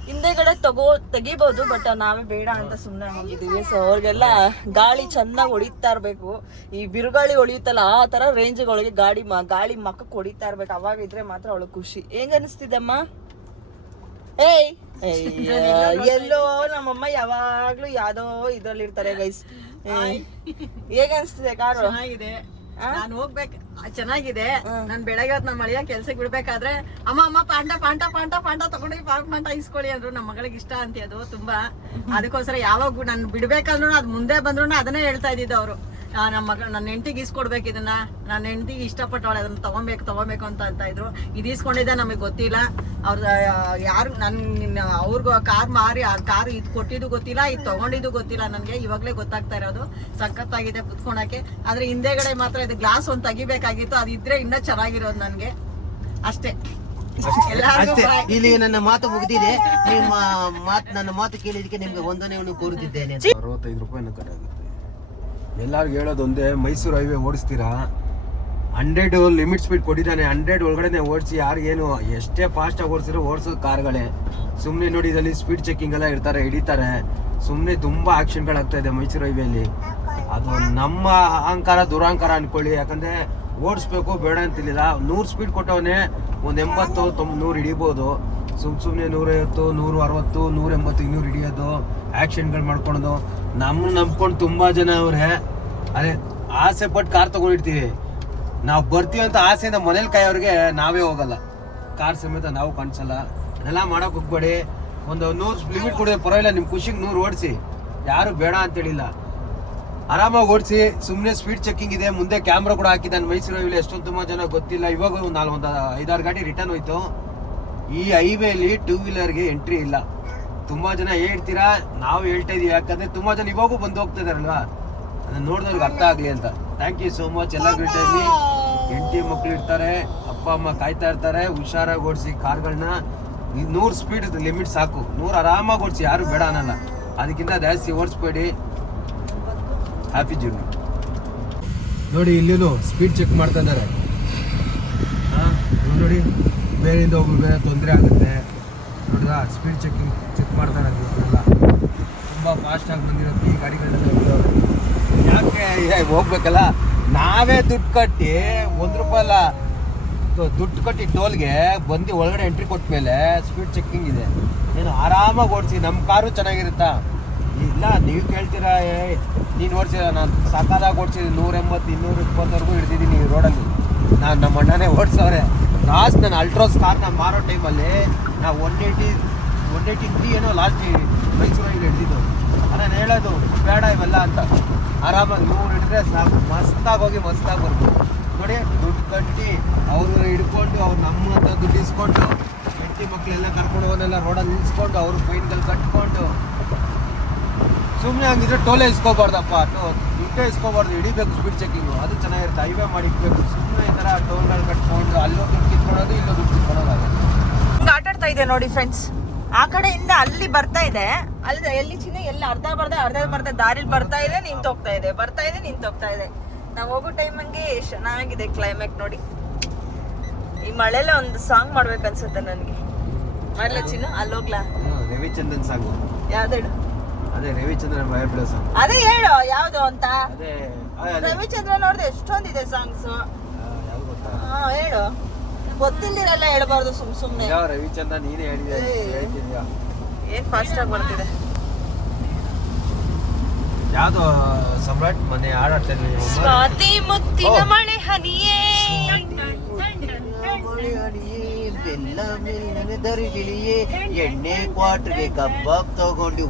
S2: ಹಿಂದೆಗಡೆ ತಗೋ ತೆಗಿಬೋದು ಬಟ್ ನಾವೇ ಬೇಡ ಅಂತ ಸುಮ್ಮನೆ ಹೋಗಿದ್ದೀವಿ. ಸೊ ಅವ್ರಿಗೆಲ್ಲ ಗಾಳಿ ಚೆನ್ನಾಗಿ ಹೊಡಿತಾ ಇರಬೇಕು. ಈ ಬಿರುಗಾಳಿ ಹೊಳಿಯುತ್ತಲ್ಲ, ಆ ಥರ ರೇಂಜ್ಗಳಿಗೆ ಗಾಡಿ ಗಾಳಿ ಮಕ್ಕಕ್ಕೆ ಹೊಡಿತಾ ಇರ್ಬೇಕು. ಅವಾಗ ಇದ್ರೆ ಮಾತ್ರ ಅವಳು ಖುಷಿ. ಹೆಂಗ ಏಯ್! ಎಲ್ಲೋ ನಮ್ಮಮ್ಮ ಯಾವಾಗ್ಲೂ ಯಾವ್ದೋ ಇದ್ರಲ್ಲಿ ಇರ್ತಾರೆ ಗೈಸ್ ಹೇಗೆ ಅನ್ಸ್ತಿದೆ ಕಾರು?
S5: ಚೆನ್ನಾಗಿದೆ. ನಾನು ಹೋಗ್ಬೇಕು. ಚೆನ್ನಾಗಿದೆ. ನಾನ್ ಬೆಳಗ್ಗೆ ಹೊತ್ತು ನಮ್ಮ ಮಳೆಯ ಕೆಲ್ಸಕ್ಕೆ ಬಿಡ್ಬೇಕಾದ್ರೆ ಅಮ್ಮ ಅಮ್ಮ ಪಾಂಡ ಪಾಂಡ ಪಾಂಡ ಪಾಂಡ ತಗೊಂಡು ಪಾಕ್ ಪಾಂಡ ಇಸ್ಕೊಳ್ಳಿ ಅಂದ್ರು. ನಮ್ಮ ಮಗಳಿಗೆ ಇಷ್ಟ ಅಂತ ಅದು ತುಂಬಾ. ಅದಕ್ಕೋಸ್ಕರ ಯಾವಾಗ ನಾನು ಬಿಡ್ಬೇಕಂದ್ರು ಅದ್ ಮುಂದೆ ಬಂದ್ರು ಅದನ್ನೇ ಹೇಳ್ತಾ ಇದ್ದಿದ್ದು ಅವರು. ನಮ್ಮ ಮಗ ನನ್ನ ಹೆಂಡತಿಗೆ ಇಸ್ಕೊಡ್ಬೇಕು ಇದನ್ನ. ನನ್ನ ಹೆಂಡತಿಗೆ ಇಷ್ಟಪಟ್ಟವಳೆ ಅದನ್ನ ತಗೊಬೇಕು ತಗೊಬೇಕು ಅಂತ ಅಂತ ಇದ್ರು. ಇದು ಇಸ್ಕೊಂಡಿದ್ದೆ ನಮಗೆ ಗೊತ್ತಿಲ್ಲ. ಅವ್ರ ಯಾರು ನನ್ ಅವ್ರಿಗೂ ಕಾರ್ ಮಾರಿ ಆ ಕಾರ್ ಇದು ಕೊಟ್ಟಿದ್ದು ಗೊತ್ತಿಲ್ಲ ಇದು ತಗೊಂಡಿದ್ದು ಗೊತ್ತಿಲ್ಲ ನನಗೆ. ಇವಾಗಲೇ ಗೊತ್ತಾಗ್ತಾ ಇರೋದು. ಸಖತ್ತಾಗಿದೆ ಕುತ್ಕೊಳಕ್ಕೆ. ಆದ್ರೆ ಹಿಂದೆಗಡೆ ಮಾತ್ರ ಇದು ಗ್ಲಾಸ್ ಒಂದು ತೆಗಿಬೇಕಾಗಿತ್ತು. ಅದಿದ್ರೆ ಇನ್ನೂ ಚೆನ್ನಾಗಿರೋದು ನನಗೆ. ಅಷ್ಟೇ.
S6: ಅಷ್ಟೇ. ಇಲ್ಲಿ ನನ್ನ ಮಾತು ಮುಗಿದಿದೆ. ನಿಮ್ಮ ಮಾತು ನನ್ನ ಮಾತು ಕೇಳಿದಕ್ಕೆ ನಿಮ್ಗೆ ವಂದನೆಯನ್ನು ಕೋರುತ್ತಿದ್ದೇನೆ
S1: ಅರವತ್ತೈದು ರೂಪಾಯಿ ಕಟ್ಟಾಗುತ್ತೆ ಎಲ್ಲರಿಗೂ ಹೇಳೋದೊಂದೇ, ಮೈಸೂರು ಹೈವೇ ಓಡಿಸ್ತೀರಾ? ಹಂಡ್ರೆಡ್ ಲಿಮಿಟ್ ಸ್ಪೀಡ್ ಕೊಟ್ಟಿದ್ದಾನೆ ಹಂಡ್ರೆಡ್ ಒಳಗಡೆ ಓಡಿಸಿ ಯಾರಿಗೇನು ಎಷ್ಟೇ ಫಾಸ್ಟಾಗಿ ಓಡಿಸಿದ್ರು ಓಡಿಸೋದು ಕಾರ್ಗಳೇ. ಸುಮ್ಮನೆ ನೋಡಿ ಇದರಲ್ಲಿ ಸ್ಪೀಡ್ ಚೆಕಿಂಗ್ ಎಲ್ಲ ಇರ್ತಾರೆ ಹಿಡಿತಾರೆ. ಸುಮ್ಮನೆ ತುಂಬ ಆಕ್ಷನ್ಗಳಾಗ್ತಾ ಇದೆ ಮೈಸೂರು ಹೈವೇಲಿ ಅದು ನಮ್ಮ ಅಹಂಕಾರ, ದುರಹಂಕಾರ ಅಂದ್ಕೊಳ್ಳಿ ಯಾಕಂದ್ರೆ ಓಡಿಸ್ಬೇಕು ಬೇಡ ಅಂತಿಲ್ಲ ನೂರು ಸ್ಪೀಡ್ ಕೊಟ್ಟವನೇ ಒಂದು ಎಂಬತ್ತು ತೊಂಬ ನೂರು ಹಿಡಿಬೋದು. ಸುಮ್ ಸುಮ್ಮನೆ ನೂರೈವತ್ತು ನೂರು ಅರವತ್ತು ನೂರ ಎಂಬತ್ತು ಇನ್ನೂರು ಹಿಡಿಯೋದು ಆ್ಯಕ್ಷನ್ಗಳು ಮಾಡ್ಕೊಳೋದು. ನಮ್ಮನ್ನ ನಂಬ್ಕೊಂಡು ತುಂಬ ಜನ ಅವ್ರೆ. ಅದೇ ಆಸೆ ಪಟ್ಟು ಕಾರ್ ತಗೊಂಡಿರ್ತೀವಿ. ನಾವು ಬರ್ತೀವಿ ಅಂತ ಆಸೆಯಿಂದ ಮನೇಲಿ ಕಾಯೋರಿಗೆ ನಾವೇ ಹೋಗಲ್ಲ. ಕಾರ್ ಸಮೇತ ನಾವು ಕಾಣಿಸಲ್ಲ. ಅದೆಲ್ಲ ಮಾಡೋಕೆ ಹೋಗ್ಬೇಡಿ. ಒಂದು ನೂರು ಲಿಮಿಟ್ ಕೊಡಿದ್ರೆ ಪರವಾಗಿಲ್ಲ ನಿಮ್ಮ ಖುಷಿಗೆ ನೂರು ಓಡಿಸಿ. ಯಾರು ಬೇಡ ಅಂತೇಳಿಲ್ಲ ಆರಾಮಾಗಿ ಓಡಿಸಿ ಸುಮ್ಮನೆ ಸ್ಪೀಡ್ ಚೆಕಿಂಗ್ ಇದೆ, ಮುಂದೆ ಕ್ಯಾಮ್ರಾ ಕೂಡ ಹಾಕಿದ್ದಾನೆ ಮೈಸೂರು ಹೈವೇಲಿ ಎಷ್ಟೊಂದು ತುಂಬ ಜನ ಗೊತ್ತಿಲ್ಲ. ಇವಾಗ ಒಂದು ನಾಲ್ಕು ಒಂದು ಐದಾರು ಗಾಡಿ ರಿಟರ್ನ್ ಹೋಯ್ತು. ಈ ಹೈವೇಲಿ ಟೂ ವೀಲರ್ಗೆ ಎಂಟ್ರಿ ಇಲ್ಲ. ತುಂಬಾ ಜನ ಹೇಳ್ತೀರಾ ನಾವು ಹೇಳ್ತಾ ಇದೀವಿ. ಯಾಕಂದ್ರೆ ತುಂಬಾ ಜನ ಇವಾಗೂ ಬಂದು ಹೋಗ್ತಾ ಇದಾರಲ್ವಾ ಅದನ್ನ ನೋಡಿದವ್ರಿಗೆ ಅರ್ಥ ಆಗ್ಲಿ ಅಂತ. ಥ್ಯಾಂಕ್ ಯು ಸೋ ಮಚ್ ಎಲ್ಲ ಗ್ರೀಟಲ್ಲಿ ಎಂಟಿ ಮಕ್ಕಳು ಮಕ್ಳು ಇರ್ತಾರೆ ಅಪ್ಪ ಅಮ್ಮ ಕಾಯ್ತಾ ಇರ್ತಾರೆ ಹುಷಾರಾಗಿ ಓಡಿಸಿ ಕಾರ್ಗಳನ್ನ. ನೂರು ಸ್ಪೀಡ್ ಲಿಮಿಟ್ ಸಾಕು. ನೂರು ಆರಾಮಾಗಿ ಓಡಿಸಿ ಯಾರು ಬೇಡ ಅನ್ನಲ್ಲ. ಅದಕ್ಕಿಂತ ಜಾಸ್ತಿ ಓಡಿಸ್ಬೇಡಿ. ಹ್ಯಾಪಿ ಜರ್ನಿ ನೋಡಿ ಇಲ್ಲೂ ಸ್ಪೀಡ್ ಚೆಕ್ ಮಾಡ್ತಾ ಇದ್ದಾರೆ. ನೋಡಿ. ಬೇರೆಯಿಂದ ಒಬ್ರು ಬೇರೆ ತೊಂದರೆ ಆಗುತ್ತೆ. ನೋಡಿದ ಸ್ಪೀಡ್ ಚೆಕಿಂಗ್ ಚೆಕ್ ಮಾಡ್ತಾರೆ ಎಲ್ಲ ತುಂಬ ಫಾಸ್ಟಾಗಿ ಬಂದಿರುತ್ತೆ ಈ ಗಾಡಿಗಳನ್ನೆಲ್ಲ ಯಾಕೆ? ಹೋಗ್ಬೇಕಲ್ಲ? ನಾವೇ ದುಡ್ಡು ಕಟ್ಟಿ ಒಂದು ರೂಪಾಯಿ ಅಲ್ಲ ದುಡ್ಡು ಕಟ್ಟಿ ಟೋಲ್ಗೆ ಬಂದು ಒಳಗಡೆ ಎಂಟ್ರಿ ಕೊಟ್ಟ ಮೇಲೆ ಸ್ಪೀಡ್ ಚೆಕ್ಕಿಂಗ್ ಇದೆ. ನೀನು ಆರಾಮಾಗಿ ಓಡಿಸಿ ನಮ್ಮ ಕಾರು ಚೆನ್ನಾಗಿರುತ್ತಾ? ಇಲ್ಲ, ನೀವು ಕೇಳ್ತೀರಾ? ನೀನು ಓಡಿಸಿದ ನಾನು ಸಾಕಾದಾಗ ಓಡಿಸಿದ್ದೀನಿ. ನೂರ ಎಂಬತ್ತು ಇನ್ನೂರ, ಇಪ್ಪತ್ತವರೆಗೂ ಹಿಡ್ದಿದ್ದೀನಿ ರೋಡಲ್ಲಿ ನಾನು ನಮ್ಮ ಅಣ್ಣನೇ ಓಡಿಸವ್ರೆ. ಲಾಸ್ಟ್ ನಾನು ಅಲ್ಟ್ರೋಸ್ ನಾನು ಮಾರೋ ಟೈಮಲ್ಲಿ ನಾವು one eighty one eighty three ಏನೋ ಲಾಸ್ಟ್ ಮೈಸೂರಲ್ಲಿ ಹಿಡಿದಿದ್ದು. ನಾನು ಹೇಳೋದು, ಬೇಡ ಇವೆಲ್ಲ ಅಂತ. ಆರಾಮಾಗಿ ನೂರು ಹಿಡಿದ್ರೆ ಸಾಕು. ಮಸ್ತಾಗಿ ಹೋಗಿ ಮಸ್ತಾಗಿ ಬರ್ಬೋದು ನೋಡಿ, ದುಡ್ಡು ಕಟ್ಟಿ ಅವರು ಹಿಡ್ಕೊಂಡು, ಅವ್ರು ನಮ್ಮ ಹತ್ರ ದುಡ್ಡು ಇಸ್ಕೊಂಡು, ಹೆಂಡತಿ ಮಕ್ಕಳೆಲ್ಲ ಕರ್ಕೊಂಡು ಹೋಗೋನೆಲ್ಲ ರೋಡಲ್ಲಿ ನಿಲ್ಸ್ಕೊಂಡು, ಅವ್ರ ಫೈನ್ಗಳು ಕಟ್ಕೊಂಡು. ಸುಮ್ಮನೆ ಹಂಗಿದ್ರೆ ಟೋಲೆ ಇಸ್ಕೋಬಾರ್ದಪ್ಪ. ಟೋ ದುಡ್ಡೇ ಇಸ್ಕೋಬಾರ್ದು ಹಿಡಿಬೇಕು ಸ್ಪೀಡ್ ಚೆಕಿಂಗು ಅದು ಚೆನ್ನಾಗಿರುತ್ತೆ. ಹೈವೇ ಮಾಡಿ ಇಡಬೇಕು ಸುಮ್ಮನೆ ಈ ಥರ ಟೋಲ್ಗಳು ಕಟ್ಕೊಂಡು ಅಲ್ಲೋ ದುಡ್ಡು ಕಿತ್ಕೊಳ್ಳೋದು ಇಲ್ಲೋ ದುಡ್ಡು ಕಿತ್ಕೊಳ್ಳೋದು
S2: ಹಿಂಗೆ. ಆಟ ಆಡ್ತಾ ಇದೆ ನೋಡಿ ಫ್ರೆಂಡ್ಸ್ ಆ ಕಡೆಯಿಂದ ಅಲ್ಲಿ ಬರ್ತಾ ಇದೆ. ಅಲ್ಲಿ ಎಲ್ಲಿ ಚಿನ್ನ ಎಲ್ಲಿ ಅರ್ಧ ಬರ್ದ ಅರ್ಧ ಬರ್ದ ದಾರಿಲಿ ಬರ್ತಾ ಇದೆ ನಿಂತು ಹೋಗ್ತಾ ಇದೆ. ಬರ್ತಾ ಇದೆ ನಿಂತು ಹೋಗ್ತಾ ಇದೆ. ನಾವು ಹೋಗೋ ಟೈಮಂಗೆ ಚೆನ್ನಾಗಿದೆ ಕ್ಲೈಮೇಟ್ ನೋಡಿ. ಈ ಮಳೆಲ್ಲ ಒಂದು ಸಾಂಗ್ ಮಾಡ್ಬೇಕು ಅನ್ಸುತ್ತೆ ನನಗೆ. ಮಾಡ್ಲ ಚಿನ್ನ?
S1: ಅಲ್ಲೋಗ್ಲಾ? ರವಿಚಂದ್ರನ್ ಸಾಂಗ್
S2: ಯಾವ್ದೇಳು
S1: ಅದೇ ರವಿಚಂದ್ರನ್ ಭಯಪಡೋ ಸಾಂಗ್
S2: ಅದೇ ಹೇಳು ಯಾವುದು ಅಂತ?
S1: ಅದೇ ರವಿಚಂದ್ರ ಅದೇ.
S2: ರವಿಚಂದ್ರನ್ ಅವ್ರದ್ದು ಎಷ್ಟೊಂದಿದೆ ಸಾಂಗ್ಸ್
S1: ಆ, ಯಾವ್ದು ಗೊತ್ತಾ?
S2: ಹಾ ಹೇಳು. ಗೊತ್ತಿಲ್ದಿರಲ್ಲ ಹೇಳ್ಬಾರ್ದು ಸುಮ್ ಸುಮ್ನೆ.
S1: ಯಾವ ರವಿಚಂದ್ರ ನೀನೇ ಹೇಳಿದೆ
S2: ಏಯ್.
S1: ಹೇಳ್ತಿದ್ಯಾ?
S2: ಏನ್ ಫಾಸ್ಟ್ ಆಗಿ ಬರ್ತಿದೆ?
S1: ಯಾವುದು ಸಮ್ರಾಟ್ ಮನೆ ಹಾಡಾಡ್ತಾ ಇದ್ವಿ ನಿಮ್ಮ ಅಮ್ಮ?
S2: ಸ್ವಾತಿ ಮುತ್ತಿನ. ಮಳೆ ಹನಿಯೇ.
S6: ಬೆಲ್ಲ ಮೆಲ್ಲನೆ ದರಿಗಿಳಿಯೇ ಎಣ್ಣೆ ಕ್ವಾಟ್ರಿಗೆ ಕಬ್ಬಾಬ್ ತಗೊಂಡು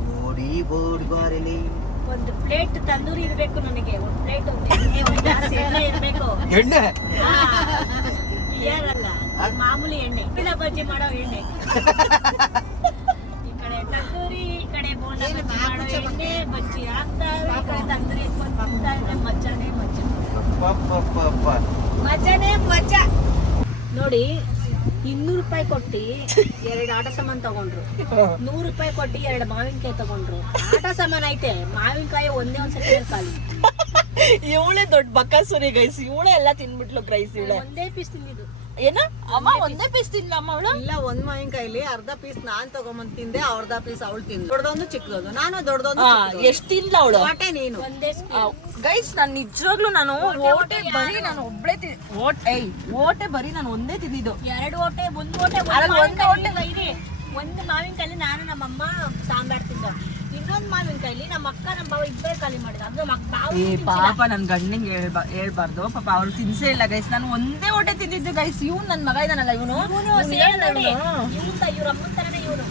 S6: ಬೋಡ್ ಬಾರಲಿ.
S3: ಒಂದು ಪ್ಲೇಟ್ ತಂದೂರಿ ಇರಬೇಕು ನನಗೆ. ಒಂದು ಪ್ಲೇಟ್ ಒಂದು ಗ್ಲಾಸ್ ಎಣ್ಣೆ ಇರಬೇಕು.
S1: ಎಣ್ಣೆ?
S3: ಅದು ಮಾಮೂಲಿ ಎಣ್ಣೆ. ಇಲ್ಲ ಬಜ್ಜಿ ಮಾಡೋ ಎಣ್ಣೆ. ಈ ಕಡೆ ತಂದೂರಿ ಈ ಕಡೆ ಬೋಂಡ ಬಜ್ಜಿ ಮಾಡೋ ಎಣ್ಣೆ ಬಜ್ಜಿ ಹಾಕ್ತಾರೆ ಈ ಕಡೆ ತಂದೂರಿ ಇಟ್ಕೊಂಡು ಬರ್ತಾ ಇದೆ. ಮಜ್ಜಾನೇ ಮಜ್ಜಾ.
S1: ಅಪ್ಪಪ್ಪಪ್ಪಪ್ಪ.
S3: ಮಜಾನೇ ಮಜಾ ನೋಡಿ ಇನ್ನೂರು ರೂಪಾಯಿ ಕೊಟ್ಟು ಎರಡು ಆಟ ಸಾಮಾನ್ ತಗೊಂಡ್ರು. ನೂರು ರೂಪಾಯಿ ಕೊಟ್ಟು ಎರಡು ಮಾವಿನಕಾಯಿ ತಗೊಂಡ್ರು. ಆಟ ಸಾಮಾನ್ ಐತೆ. ಮಾವಿನಕಾಯಿ ಒಂದೇ ಒಂದ್ಸತಿ ಖಾಲಿ
S2: ಇವಳೆ ದೊಡ್ಡ ಬಕಾಸುರಿ ಗೈಸ್ ಇವಳೆ ಎಲ್ಲ ತಿನ್ಬಿಟ್ಲು ಗೈಸ್ ಇವಳೆ.
S3: ಒಂದೇ ಪೀಸ್ ತಿಂದಿದ್ದು.
S2: ಏನ? ಅಮ್ಮ ಒಂದೇ ಪೀಸ್ ತಿನ್ಲ ಅಮ್ಮ ಅವಳು?
S5: ಇಲ್ಲ ಒಂದ್ ಮಾವಿನಕಾಯಿಲಿ ಅರ್ಧ ಪೀಸ್ ನಾನ್ ತಗೊಂಬಂದ್ ತಿಂದೆ ಅರ್ಧ ಪೀಸ್ ಅವಳು ತಿಂದ ದೊಡ್ಡದೊಂದು ಚಿಕ್ಕದೊಂದು. ನಾನು ದೊಡ್ಡದೊಂದು
S2: ಎಷ್ಟು ತಿನ್ಲ ಅವಳು?
S5: ಹೊಟ್ಟೆ ನೀನು.
S3: ಒಂದೇ
S2: ಗೈಸ್ ನಾನು ನಿಜವಾಗ್ಲೂ ನಾನು ಓಟೆ ಬರೀ ನಾನು ಒಬ್ಳೆ ಓಟ್. ಏಯ್ ಓಟೆ ಬರೀ ನಾನು ಒಂದೇ ತಿಂದಿದ್ದು.
S3: ಎರಡು ಓಟೆ ಒಂದು ಓಟೆ ಒಂದ್
S2: ಅದ್ರಲ್ಲಿ ಒಂದ್
S3: ಮಾವಿನಕಾಯಿ ಇದೆ. ಒಂದು ಮಾವಿನಕಾಯಿ ನಾನು ನಮ್ಮಮ್ಮ ಸಾಂಬಾರ್ ತಿಂದ. ಇನ್ನೊಂದು ಮಾವಿನಕಾಯಿ ನಮ್ಮ ಅಕ್ಕ ನಮ್ಮ ಬಾವ ಇಬ್ಬರೇ ಖಾಲಿ ಮಾಡಿದ ಅದು
S2: ಏ ಪಾಪ ನನ್ನ ಗಂಡನಿಗೆ ಹೇಳ್ಬಾ ಹೇಳ್ಬಾರ್ದು. ಪಾಪ ಅವ್ರು ತಿನ್ಸೇ ಇಲ್ಲ ಗೈಸ್ ನಾನು ಒಂದೇ ಓಟೆ ತಿಂದಿದ್ದು ಗೈಸ್ ಇವ್ನು ನನ್ನ ಮಗ ಇದಾನಲ್ಲ ಇವನು?
S3: ಇವ್ರ ಇವ್ರ ಅಮ್ಮನ ತರನೇ ಇವನು.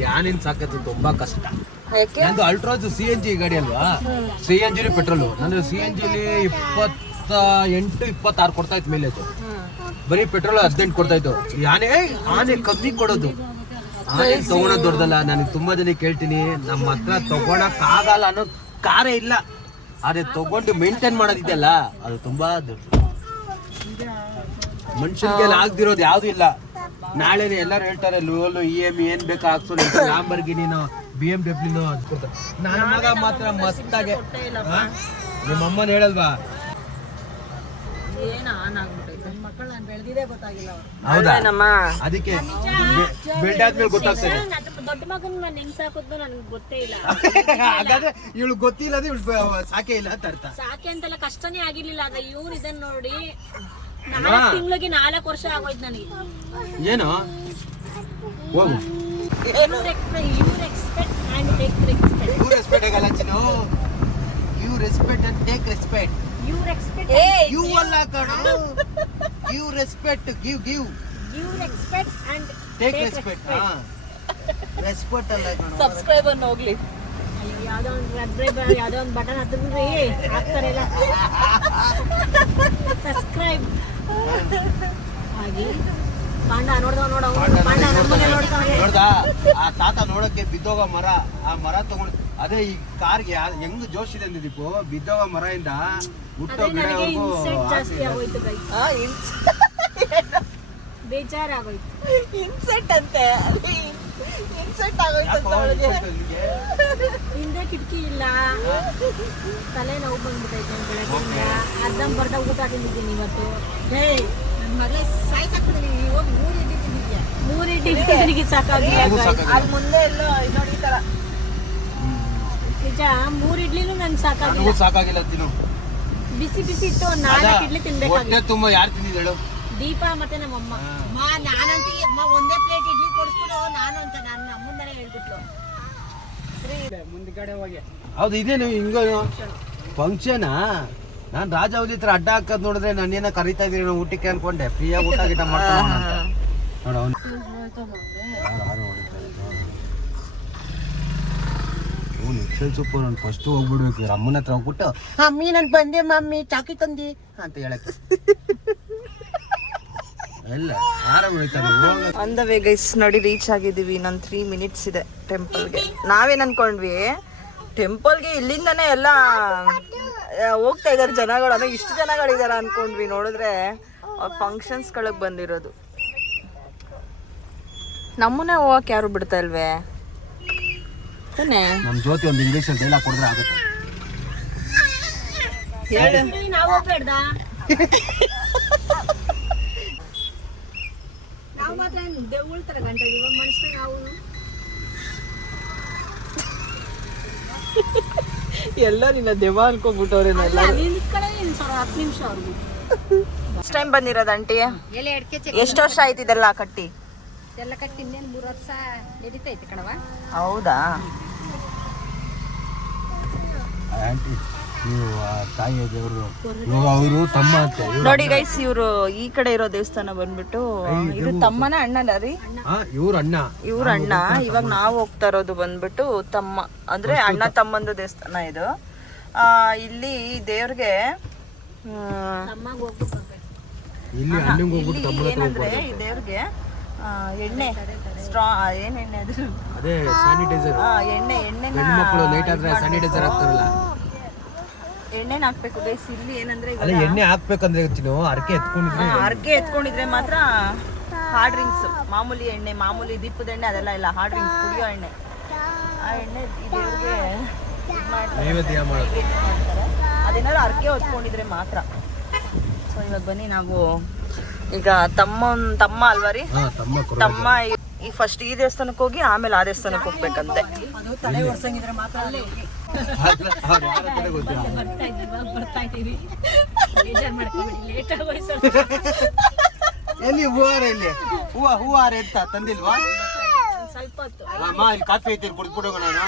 S1: ಈ ಸಾಕತ್ತೆ ತುಂಬಾ ಕಷ್ಟ. ನಂದು ಅಲ್ಟ್ರಾಸ್ ಸಿ ಎನ್ ಜಿ ಗಾಡಿ ಅಲ್ವಾ? ಸಿ ಎನ್ ಜಿಲಿ ಪೆಟ್ರೋಲು ನಂದು ಸಿ ಎನ್ ಜಿಲಿ ಇಪ್ಪತ್ತ ಎಂಟು ಇಪ್ಪತ್ತಾರು ಕೊಡ್ತಾ ಇತ್ತು ಮೇಲೆ ಬರೀ ಪೆಟ್ರೋಲ್ ಹದಿನೆಂಟು ಕೊಡ್ತಾ ಇತ್ತು. ಯಾನೇ ಆನೆ ಕಮ್ಮಿ ಕೊಡೋದು. ಆನೆ ತಗೊಳೋದು ದೊಡ್ಡದಲ್ಲ ನನಗೆ ತುಂಬಾ ಜನ ಕೇಳ್ತೀನಿ. ನಮ್ಮ ಹತ್ರ ತಗೊಳಕ್ ಆಗಲ್ಲ ಅನ್ನೋ ಕಾರೇ ಇಲ್ಲ. ಆದ್ರೆ ತಗೊಂಡು ಮೇಂಟೈನ್ ಮಾಡೋದಿದೆಯಲ್ಲ ಅದು ತುಂಬಾ ದೊಡ್ಡ ಮನುಷ್ಯನಿಗೆಲ್ಲ ಆಗ್ದಿರೋದು ಯಾವ್ದು ಇಲ್ಲ. ನಾಳೆ ಎಲ್ಲರೂ ಹೇಳ್ತಾರೆ ಲೋಲು ಇ ಎಂ ಏನ್ ಬೇಕಾ ಲಾಂಬರ್ ಲ್ಯಾಂಬರ್ಗಿನಿನೋ ಬಿ ಎಂ ಡಬ್ಲ್ಯೂನೋ ಅಂತ ನನ್ನ ಮಗ ಮಾತ್ರ ಮಸ್ತಾಗೆ? ನಿಮ್ಮ ಅಮ್ಮನ ಹೇಳಲ್ವಾ?
S2: ಏನ ಆನ್ ಆಗ್ಬಿಟ್ಟೈತೆ?
S5: ಮಕ್ಕಳು ನಾನು ಬೆಳೆದಿದೆ ಗೊತ್ತಾಗಿಲ್ಲ
S1: ಹೌದಾ?
S2: ನಮ್ಮ
S1: ಅದಕ್ಕೆ ಬಿಲ್ಡ್ ಆದ್ಮೇಲೆ ಗೊತ್ತಾಗ್ತದೆ
S3: ದೊಡ್ಡ ಮಗನ್ ನಾನು ಹೆಂಗ್ ಸಾಕುದು ನನಗೆ ಗೊತ್ತೇ ಇಲ್ಲ.
S1: ಹಾಗಾದ್ರೆ ಇವಳು ಗೊತ್ತಿಲ್ಲ ಅಂದ್ರೆ ಇವಳು ಸಾಕೆ ಇಲ್ಲ ಅಂತ ಅರ್ಥ.
S3: ಸಾಕೆ ಅಂತೆಲ್ಲ ಕಷ್ಟನೇ ಆಗಿರ್ಲಿಲ್ಲ ಅದ ಇವ್ರು ಇದನ್ನ ನೋಡಿ ನಾಲ್ಕು ತಿಂಗಳಿಗೆ ನಾಲ್ಕು ವರ್ಷ ಆಗೋಯ್ತು ನನಗೆ.
S1: ಏನು? ಹೋಗು.
S3: ಇವ್ರ expect and take respect
S1: you respect ಆಗಲ್ಲ ಚಿನ್ನು you respect and take respect
S3: ಇವ್ರ ಎಕ್ಸ್ಪೆಕ್ಟ್
S1: ಯು ಅಲ್ಲ ಕಣೋ. ಯು ರೆಸ್ಪೆಕ್ಟ್ ಗಿವ್ ಗಿವ್
S3: ಇವ್ರ ಎಕ್ಸ್ಪೆಕ್ಟ್ ಆ್ಯಂಡ್
S1: ಟೇಕ್ ರೆಸ್ಪೆಕ್ಟ್ ಹಾ.
S6: ರೆಸ್ಪೆಕ್ಟ್ ಅಲ್ಲ ಕಣೋ.
S2: ಸಬ್ಸ್ಕ್ರೈಬರ್ ಹೋಗ್ಲಿ
S3: ಯಾವ್ದೋ ಒಂದು ಸಬ್ಸ್ಕ್ರೈಬ್ ಯಾವುದೋ ಒಂದು ಬಟನ್ ಹತ್ತಿದ್ರಿ ಹಾಕ್ತಾರಲ್ಲ ಸಬ್ಸ್ಕ್ರೈಬ್ ಹಾಗೆ. ಪಾಂಡ ನೋಡ್ದವ ನೋಡ ಪಾಂಡ ನೋಡ್ತಾನೆ.
S1: ನೋಡ್ದಾ ಆ ತಾತ ನೋಡಕ್ಕೆ ಬಿದ್ದೋಗ ಮರ ಆ ಮರ ತಗೊಂಡು ಅದೇ ಈ ಕಾರ್ಗೆ ಹೆಂಗ್ ಜೋಶ್ ಇದೆ ಅಂದ್ರೆ ದೀಪು ಬಿದ್ದೋಗ ಮರದಿಂದ ಹುಟ್ಟೋ ಗಿಡವರೆಗೂ
S3: ಜಾಸ್ತಿ ಆಗೋಯ್ತು ಬೇಜಾರಾಗೋಯ್ತು.
S2: ಇನ್ಸೆಟ್ ಅಂತೆ ಇನ್ಸೆಟ್ ಆಗೋಯ್ತು ಅಂತ
S3: ಹಿಂದೆ ಕಿಟಕಿ ಇಲ್ಲ. ತಲೆ ನೋವು ಬಂದ್ಬಿಟ್ಟೈತೆ ಬೆಳಗ್ಗೆಯಿಂದ ಅರ್ಧಂಬರ್ಧ ಊಟ ತಿಂದಿದ್ದೀನಿ ಇವತ್ತು.
S5: ಹೇ ನನ್ನ ಮಗಳ ಸಾಯ್ಸಾಕ್ಬಿಡ್ತೀನಿ ಇವಾಗ ಮೂರು ಇಡ್ಲಿ ತಿಂದಿದ್ಯಾ?
S3: ಮೂರು ಇಡ್ಲಿ ತಿಂದಿಗೆ ಸಾಕಾಗಿಲ್ಲ.
S1: ನನಗೂ
S2: ಅಲ್ಲಿ ಮುಂದೆ ಎಲ್ಲೋ ಇದ್ ನೋಡಿ ಈ ತರ
S3: ನಿಜ ಮೂರು ಇಡ್ಲಿನೂ ನನ್ಗೆ ಸಾಕಾಗಿಲ್ಲ.
S1: ನನಗೂ ಸಾಕಾಗಿಲ್ಲ ತಿನ್ನು.
S3: ಬಿಸಿ ಬಿಸಿ ಇತ್ತು ಒಂದ್ ನಾಲ್ಕು ಇಡ್ಲಿ ತಿನ್ಬೇಕಾಗಿತ್ತು.
S1: ತುಂಬ ಯಾರು ತಿಂದಿದ್ದಳು
S3: ದೀಪ ಮತ್ತೆ ನಮ್ಮಮ್ಮ.
S5: ಮಾ ನಾನಂತೂ ಅಮ್ಮ ಒಂದೇ ಪ್ಲೇಟ್ ಇಡ್ಲಿ ಕೊಡಿಸ್ಬಿಡು ನಾನು ಅಂತ ನನ್ನ ಮುಂದೆ ಹೇಳ್ಬಿಟ್ಲು.
S1: ಹೌದು ಇದೇನು ಹಿಂಗ ಫಂಕ್ಷನಾ ನಾನು ರಾಜವಲಿ ಹತ್ರ ಅಡ್ಡ ಹಾಕದ್ ನೋಡಿದ್ರೆ ನಾನೇನ ಕರಿತಾ ಇದೀನಿ ನಾವು ಊಟಕ್ಕೆ ಅನ್ಕೊಂಡೆ. ಫ್ರೀಯಾಗಿ ಊಟ ಗಿಟ ಮಾಡ್ಕೊಂಡು ನೋಡ ಅವ್ನು. ಅವ್ನು ಎಕ್ಸೆಲ್ ಸೂಪರ್ ನಾನು ಫಸ್ಟ್ ಹೋಗ್ಬಿಡ್ಬೇಕು. ಅಮ್ಮನ ಹತ್ರ ಹೋಗ್ಬಿಟ್ಟು ಅಮ್ಮಿ ನಾನು ಬಂದೆ ಮಮ್ಮಿ ಚಾಕಿ ತಂದಿ ಅಂತ ಹೇಳಕ್ಕೆ ಎಲ್ಲ ಆರಾಮ ಹೋಯ್ತಾನೆ ಹೋಗ
S2: ಆನ್ ದ ವೇ ಗೈಸ್ ನೋಡಿ ರೀಚ್ ಆಗಿದ್ದೀವಿ. ಇನ್ನೊಂದು ತ್ರೀ ಮಿನಿಟ್ಸ್ ಇದೆ ಟೆಂಪಲ್ಗೆ ನಾವೇನು ಅನ್ಕೊಂಡ್ವಿ? ಟೆಂಪಲ್ಗೆ ಇಲ್ಲಿಂದನೇ ಎಲ್ಲ ಹೋಗ್ತಾ ಇದ್ದಾರೆ ಜನಗಳು. ಅಂದ್ರೆ ಇಷ್ಟು ಜನಗಳಿದಾರ ಅನ್ಕೊಂಡ್ವಿ. ನೋಡಿದ್ರೆ ಫಂಕ್ಷನ್ಸ್ಗಳಿಗೆ ಬಂದಿರೋದು. ನಮ್ಮನ್ನೇ ಹೋಗಕ್ಕೆ ಯಾರು ಬಿಡ್ತಾ ಇಲ್ವೇ?
S1: ನಮ್ಮ ಜೊತೆ ಒಂದು ಇಂಗ್ಲೀಷಲ್ಲಿ ಡೈಲಾಗ್ ಕೊಡಿದ್ರೆ ಆಗುತ್ತೆ.
S3: ನಾವು ಹೋಗ್ಬೇಡ್ದ? ನಾವು ಮಾತ್ರ ಉಳ್ತಾರೆ ಗಂಟೆ ಇವಾಗ ಮನುಷ್ಯ ನಾವು.
S2: ಎಲ್ಲ ನಿನ್ನ ದೆವ್ವ ಅನ್ಕೊಂಡ್ಬಿಟ್ಟವ್ರೆ
S3: ಅಲ್ಲ ಸಾವಿರ ಹತ್ತು ನಿಮಿಷ ಅವ್ರಿಗೆ?
S2: ಫಸ್ಟ್ ಟೈಮ್ ಬಂದಿರೋದು ಆಂಟಿ.
S5: ಎಲೆ ಅಡಿಕೆ
S2: ಎಷ್ಟು ವರ್ಷ ಆಯ್ತು ಇದೆಲ್ಲ ಕಟ್ಟಿ?
S5: ಎಲ್ಲ ಕಟ್ಟಿ ಇನ್ನೇನು ಮೂರು ವರ್ಷ ನಡೀತೈತೆ ಕಣವ
S2: ಹೌದಾ?
S1: ಆಂಟಿ. ನೀವು ಆ ತಾಯಿಯ ದೇವರು ಇವಾಗ ಅವರು ತಮ್ಮ ಅಂತ ಇವ್ರು-
S2: ನೋಡಿ ಗೈಸ್ ಇವರು ಈ ಕಡೆ ಇರೋ ದೇವಸ್ಥಾನ ಬಂದ್ಬಿಟ್ಟು ಇದು ತಮ್ಮನ ಅಣ್ಣನ ರೀ.
S1: ಆ, ಇವ್ರ ಅಣ್ಣ.
S2: ಇವ್ರ ಅಣ್ಣ. ಇವಾಗ ನಾವು ಹೋಗ್ತಾ ಇರೋದು ಬಂದ್ಬಿಟ್ಟು ತಮ್ಮ ಅಂದ್ರೆ ಅಣ್ಣ ತಮ್ಮಂದು ದೇವಸ್ಥಾನ ಇದು. ಆ ಇಲ್ಲಿ ದೇವ್ರಿಗೆ
S1: ಇಲ್ಲಿ ಅಣ್ಣಂಗೆ ಹೋಗ್ಬಿಟ್ಟು
S2: ಇಲ್ಲಿ ಏನಂದ್ರೆ ಈ ದೇವ್ರಿಗೆ ಆ, ಎಣ್ಣೆ ಸ್ಟ್ರಾ ಏನ್ ಎಣ್ಣೆ ಅದು?
S1: ಅದೇ ಸ್ಯಾನಿಟೈಸರ್
S2: ಆ, ಎಣ್ಣೆ ಎಣ್ಣೆನ
S1: ಲೇಟ್ ಆದ್ರೆ ಸ್ಯಾನಿಟೈಸರ್ ಹಾಕ್ತಾರಲ್ಲ.
S2: ಎಣ್ಣೆನ ಹಾಕ್ಬೇಕು. ಬೇಸ್ ಇಲ್ಲಿ ಏನಂದ್ರೆ
S1: ಅಲ್ಲ ಎಣ್ಣೆ ಹಾಕ್ಬೇಕಂದ್ರೆ ಗೊತ್ತಿನೋ ಅರಕೆ ಎತ್ಕೊಂಡಿದ್ರೆ
S2: ಅರ್ಕೆ ಎತ್ಕೊಂಡಿದ್ರೆ ಮಾತ್ರ ಹಾರ್ಡ್ ಡ್ರಿಂಕ್ಸ್ ಮಾಮೂಲಿ ಎಣ್ಣೆ ಮಾಮೂಲಿ ದೀಪದ ಎಣ್ಣೆ ಅದೆಲ್ಲ ಇಲ್ಲ. ಹಾರ್ಡ್ ಡ್ರಿಂಕ್ಸ್ ಕುಡಿಯೋ ಎಣ್ಣೆ. ಆ ಎಣ್ಣೆ ದೇವ್ರಿಗೆ
S1: ಮಾಡೋದು.
S2: ಅದೇನಾದ್ರು ಅರ್ಕೆ ಹೊತ್ಕೊಂಡಿದ್ರೆ ಮಾತ್ರ. ಸೊ ಇವಾಗ ಬನ್ನಿ ನಾವು ಈಗ ತಮ್ಮ ತಮ್ಮ ಅಲ್ವಾ ರೀ?
S1: ಹಾ ತಮ್ಮ ಕೊರ
S2: ತಮ್ಮ ಈ- ಫಸ್ಟ್ ಈ ದೇವಸ್ಥಾನಕ್ಕೆ ಹೋಗಿ ಆಮೇಲೆ ಆ ದೇವಸ್ಥಾನಕ್ಕೆ ಹೋಗ್ಬೇಕಂತೆ.
S1: ಎಲ್ಲಿ ಹೂವಾರ ಇಲ್ಲಿ ಹೂವ ಹೂವಾರ ಎಂತ ತಂದಿಲ್ವಾ? ಅಮ್ಮ ಇಲ್ಲಿ ಕಾಫಿ ಐತಿ ನಾನು.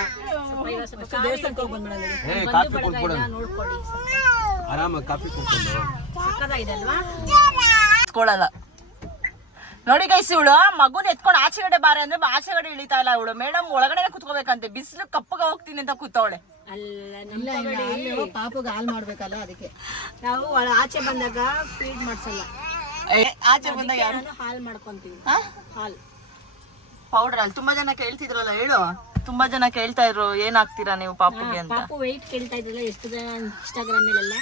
S1: ಏ ಆರಾಮಾಗಿ ಕಾಫಿ ಕುಡ್ಕೊಂಡು.
S3: ಸಕ್ಕದಾಗಿದೆ ಅಲ್ವಾ?
S2: ಇಸ್ಕೊಳಲ್ಲ. ನೋಡಿ ಗೈಸ್ ಇವಳು ಮಗುನ ಎತ್ಕೊಂಡು ಆಚೆಗಡೆ ಬಾರೆ ಅಂದ್ರೆ ಆಚೆಗಡೆ ಇಳಿತಾ ಇಲ್ಲ ಇವಳು. ಮೇಡಮ್ ಒಳಗಡೆ ಕುತ್ಕೋಬೇಕಂತೆ. ಬಿಸಿಲು ಕಪ್ಪಗ ಹೋಗ್ತೀನಿ ಅಂತ ಕೂತವಳೆ.
S3: ಅಲ್ಲ ನಮ್ಮ
S5: ಹಾಲ್ ಹಾಲು ಮಾಡ್ಬೇಕಲ್ಲ ಅದಕ್ಕೆ.
S3: ನಾವು ಆಚೆ ಬಂದಾಗ ಫೀಡ್ ಮಾಡ್ಸಲ್ಲ.
S2: ಆಚೆ ಬಂದಾಗ ಯಾರು?
S3: ನಾನು ಹಾಲ್ ಮಾಡ್ಕೊಂತೀವಿ. ಹಾಲ್.
S2: ಪೌಡರ್ ಅಲ್ಲಿ ತುಂಬಾ ಜನ ಕೇಳ್ತಿದ್ರಲ್ಲ ಹೇಳು. ತುಂಬಾ ಜನ ಕೇಳ್ತಾ ಇದ್ರು ಏನ್ ಹಾಕ್ತೀರಾ ನೀವು ಪಾಪುಗೆ ಅಂತ.
S3: ಪಾಪು ವೆಯ್ಟ್ ಕೇಳ್ತಾ ಇದ್ರಲ್ಲ ಎಷ್ಟು ಜನ ಇನ್ಸ್ಟಾಗ್ರಾಮಲ್ಲೆಲ್ಲ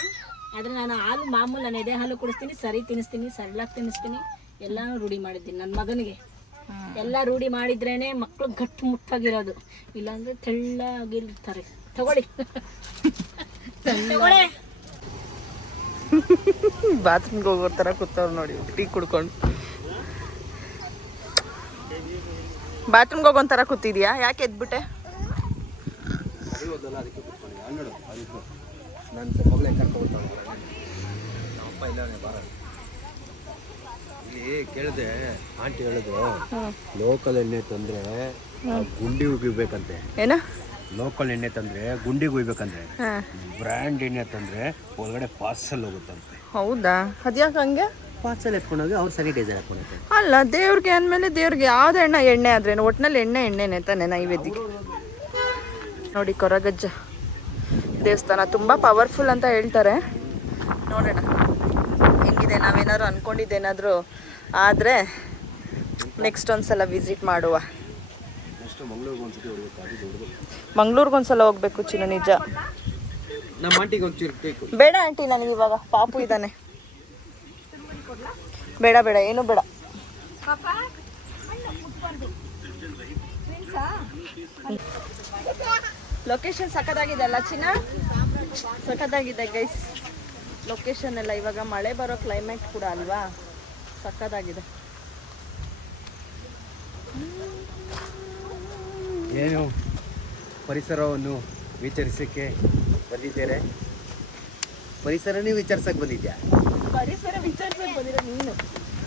S3: ಆದ್ರೆ ನಾನು ಹಾಲು ಮಾಮೂಲಿ ನಾನು ಎದೆ ಹಾಲು ಕುಡಿಸ್ತೀನಿ ಸರಿ ತಿನ್ನಿಸ್ತೀನಿ ಸರಳಾಗಿ ತಿನ್ನಿಸ್ತೀನಿ. ಎಲ್ಲಾನು ರೂಢಿ ಮಾಡಿದ್ದೀನಿ ನನ್ನ ಮಗನಿಗೆ. ಎಲ್ಲ ರೂಢಿ ಮಾಡಿದ್ರೇನೆ ಮಕ್ಕಳು ಗಟ್ಟು ಮುಟ್ಟಾಗಿರೋದು. ಇಲ್ಲಾಂದ್ರೆ ತೆಳ್ಳಾಗಿರ್ತಾರೆ. ತಗೊಳ್ಳಿ. ತಗೊಳ್ಳಿ.
S2: ಬಾತ್ರೂಮ್ಗೆ ಹೋಗೋ ತರ ಕೂತವ್ರು ನೋಡಿ ಟೀ ಕುಡ್ಕೊಂಡು. ಬಾತ್ರೂಮ್ಗೆ ಹೋಗೋ ತರ ಕೂತಿದ್ಯಾ? ಯಾಕೆ ಎದ್ಬಿಟ್ಟೆ?
S1: ನನ್ನ ಮಗಳೇ ನಮ್ಮ ಅಪ್ಪ ಇಲ್ಲ ಬಾರ ಇಲ್ಲಿ ಕೇಳಿದೆ ಆಂಟಿ ಹೇಳಿದ್ರು ಲೋಕಲ್ ಎಣ್ಣೆ ತಂದ್ರೆ ಗುಂಡಿ ಉಗಿಬೇಕಂತೆ.
S2: ಏನ?
S1: ಲೋಕಲ್ ಎಣ್ಣೆ ತಂದ್ರೆ ಗುಂಡಿಗೆ ಉಯ್ಬೇಕಂದ್ರೆ ಬ್ರ್ಯಾಂಡ್ ಎಣ್ಣೆ ತಂದ್ರೆ ಒಳಗಡೆ ಪಾರ್ಸಲ್ ಹೋಗುತ್ತಂತೆ.
S2: ಹೌದಾ? ಅದ್ಯಾಕೆ ಹಂಗೆ?
S1: ಪಾರ್ಸಲ್ ಎತ್ಕೊಂಡೋಗಿ ಅವ್ರು ಸ್ಯಾನಿಟೈಸರ್ ಹಾಕೊಂಡಂತೆ
S2: ಅಲ್ಲ ದೇವ್ರಿಗೆ ಅಂದಮೇಲೆ ದೇವ್ರಿಗೆ ಯಾವ್ದು ಎಣ್ಣೆ ಎಣ್ಣೆ ಆದ್ರೆ ಒಟ್ನಲ್ಲಿ ಎಣ್ಣೆ ಎಣ್ಣೆನೆ ತಾನೆ ನೈವೇದ್ಯಕ್ಕೆ? ನೋಡಿ ಕೊರಗಜ್ಜ ದೇವಸ್ಥಾನ ತುಂಬ ಪವರ್ಫುಲ್ ಅಂತ ಹೇಳ್ತಾರೆ. ನೋಡೋಣ. ಹೆಂಗಿದೆ ನಾವೇನಾದ್ರು ಅನ್ಕೊಂಡಿದ್ದೇನಾದರೂ ಆದರೆ ನೆಕ್ಸ್ಟ್ ಒಂದ್ಸಲ ವಿಸಿಟ್ ಮಾಡುವ. ಮಂಗ್ಳೂರ್ಗೊಂದ್ಸಲ ಹೋಗ್ಬೇಕು ಚಿನ್ನ ನಿಜ. ಬೇಡ ಆಂಟಿ ನನಗೆ ಇವಾಗ ಪಾಪು ಇದ್ದಾನೆ. ಬೇಡ ಬೇಡ ಏನು ಬೇಡ. ಲೊಕೇಶನ್ ಸಖತ್ತಾಗಿದೆ ಅಲ್ಲ ಚಿನ್ನ? ಸಖತ್ತಾಗಿದೆ ಗೈಸ್ ಲೊಕೇಶನ್ ಎಲ್ಲ ಇವಾಗ ಮಳೆ ಬರೋ ಕ್ಲೈಮೇಟ್ ಕೂಡ ಅಲ್ವಾ? ಸಕ್ಕದಾಗಿದೆ
S1: ಏನು ಪರಿಸರವನ್ನು ವಿಚಾರಿಸಕ್ಕೆ ಬಂದಿದ್ದೇನೆ ಪರಿಸರನೇ ವಿಚಾರಿಸಕ್ ಬಂದಿದ್ಯಾ?
S2: ಪರಿಸರ ವಿಚಾರಿಸಕ್ ಬಂದಿರ ನೀನು.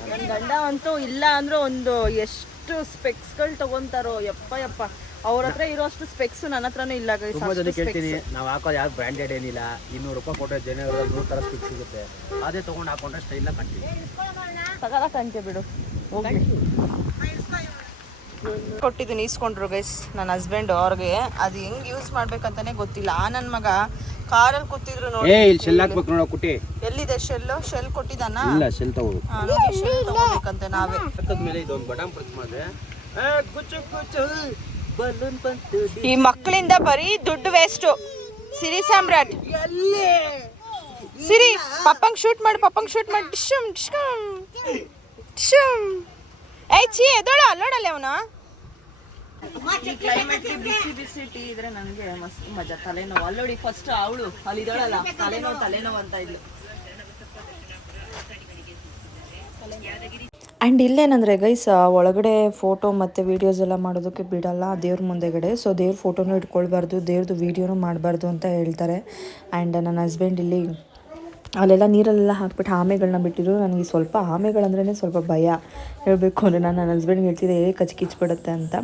S2: ನನ್ನ ಗಂಡ ಅಂತೂ ಇಲ್ಲ ಅಂದ್ರೆ ಒಂದು ಎಷ್ಟು ಸ್ಪೆಕ್ಸ್ಗಳು ತಗೊಂತಾರೋ ಯಪ್ಪ ಯಪ್ಪ. ಅವ್ರ ಹತ್ರ ಇರೋಷ್ಟು ಸ್ಪೆಕ್ಸ್ ನನ್ನ ಹತ್ರನೂ ಇಲ್ಲ guys.
S1: ತುಂಬಾ ಜನ
S2: ಅಷ್ಟು
S1: ಕೇಳ್ತೀನಿ
S2: specs.
S1: ನಾವು ಹಾಕೋದು ಯಾವ ಬ್ರ್ಯಾಂಡೆಡ್ ಏನಿಲ್ಲ ಇನ್ನೂರು ರೂಪಾಯಿ ಕೊಟ್ಟರೆ ಜನ ನೂರು ಥರ ಸ್ಪಿಕ್ ಸಿಗುತ್ತೆ. ಅದೇ ತೊಗೊಂಡು ಹಾಕೊಂಡ್ರೆ ಸ್ಟೈಲ್ ಕಾಣ್ತೀವಿ
S2: ಸಗಲ ಕಂತೆ ಬಿಡು. ಹೋಗ್ಲಿ. ಕೊಟ್ಟಿದ್ದೀನಿ ಇಸ್ಕೊಂಡ್ರು ಗೈಸ್ ನನ್ನ ಹಸ್ಬೆಂಡ್ ಅವ್ರಿಗೆ. ಅದು ಹೆಂಗ್ ಯೂಸ್ ಮಾಡ್ಬೇಕಂತಾನೆ ಗೊತ್ತಿಲ್ಲ. ಆ ನನ್ನ ಮಗ ಕಾರಲ್ಲಿ ಕೂತಿದ್ರು ನೋಡಿ.
S1: ಏ ಇಲ್ಲಿ ಶೆಲ್ ಹಾಕ್ಬೇಕು ನೋಡೋ ಕುಟಿ
S2: ಎಲ್ಲಿದೆ ಶೆಲ್ ಶೆಲ್ ಕೊಟ್ಟಿದ್ದಾನ?
S1: ಇಲ್ಲ ಶೆಲ್ ತಗೋದು
S2: ಹಾ, ನೋಡಿ ಶೆಲ್ ತಗೋಬೇಕಂತೆ ನಾವೇ.
S1: ಇದೊಂದು ಬಟನ್ ಪ್ರೆಸ್ ಮಾಡಿದೆ.
S2: ಈ ಮಕ್ಕಳಿಂದ ಬರೀ ದುಡ್ಡು ವೇಸ್ಟು ಸಿರಿ ಸಾಮ್ರಾಟ್. ಸಿರಿ ಪಪ್ಪಂಗ್ ಶೂಟ್ ಮಾಡಿ ಪಪ್ಪಂಗ್ ಶೂಟ್ ಮಾಡಿ. ಡಿಶಮ್ ಡಿಶ್ಕಮ್ ಡಿಶಮ್. ಏಯ್ ಚೀ ಎದೋಳ ಅಲ್ಲೋಡಲ್ಲ ಅವನ. ಬಿಸಿ ಬಿಸಿ ಟೀ ಇದ್ರೆ ನನಗೆ ಮಸ್ತ್ ಮಜಾ. ತಲೆನೋವು. ಅಲ್ಲೋಡಿ ಫಸ್ಟ್ ಅವಳು. ಅಲ್ಲಿ ಇದ್ದಾಳಲ್ಲ ತಲೆನೋವು ತಲೆನೋವು ಅಂತ ಇದ್ಲು.
S7: ಆ್ಯಂಡ್ ಇಲ್ಲೇನಂದರೆ ಗೈಸ್ ಒಳಗಡೆ ಫೋಟೋ ಮತ್ತು ವೀಡಿಯೋಸ್ ಎಲ್ಲ ಮಾಡೋದಕ್ಕೆ ಬಿಡಲ್ಲ, ದೇವ್ರ ಮುಂದೆಗಡೆ. ಸೊ ದೇವ್ರ ಫೋಟೋನು ಇಟ್ಕೊಳ್ಬಾರ್ದು ದೇವ್ರದ್ದು ವೀಡಿಯೋನೂ ಮಾಡಬಾರ್ದು ಅಂತ ಹೇಳ್ತಾರೆ. ಆ್ಯಂಡ್ ನನ್ನ ಹಸ್ಬೆಂಡ್ ಇಲ್ಲಿ ಅಲ್ಲೆಲ್ಲ ನೀರಲ್ಲೆಲ್ಲ ಹಾಕ್ಬಿಟ್ಟು ಆಮೆಗಳನ್ನ ಬಿಟ್ಟಿದ್ರು. ನನಗೆ ಸ್ವಲ್ಪ ಆಮೆಗಳಂದ್ರೇ ಸ್ವಲ್ಪ ಭಯ. ಹೇಳಬೇಕು ಅಂದರೆ ನಾನು ನನ್ನ ಹಸ್ಬೆಂಡ್ಗೆ ಹೇಳ್ತಿದ್ದೆ, ಏ, ಕಚ್ ಕಿಚ್ಬಿಡುತ್ತೆ ಅಂತ.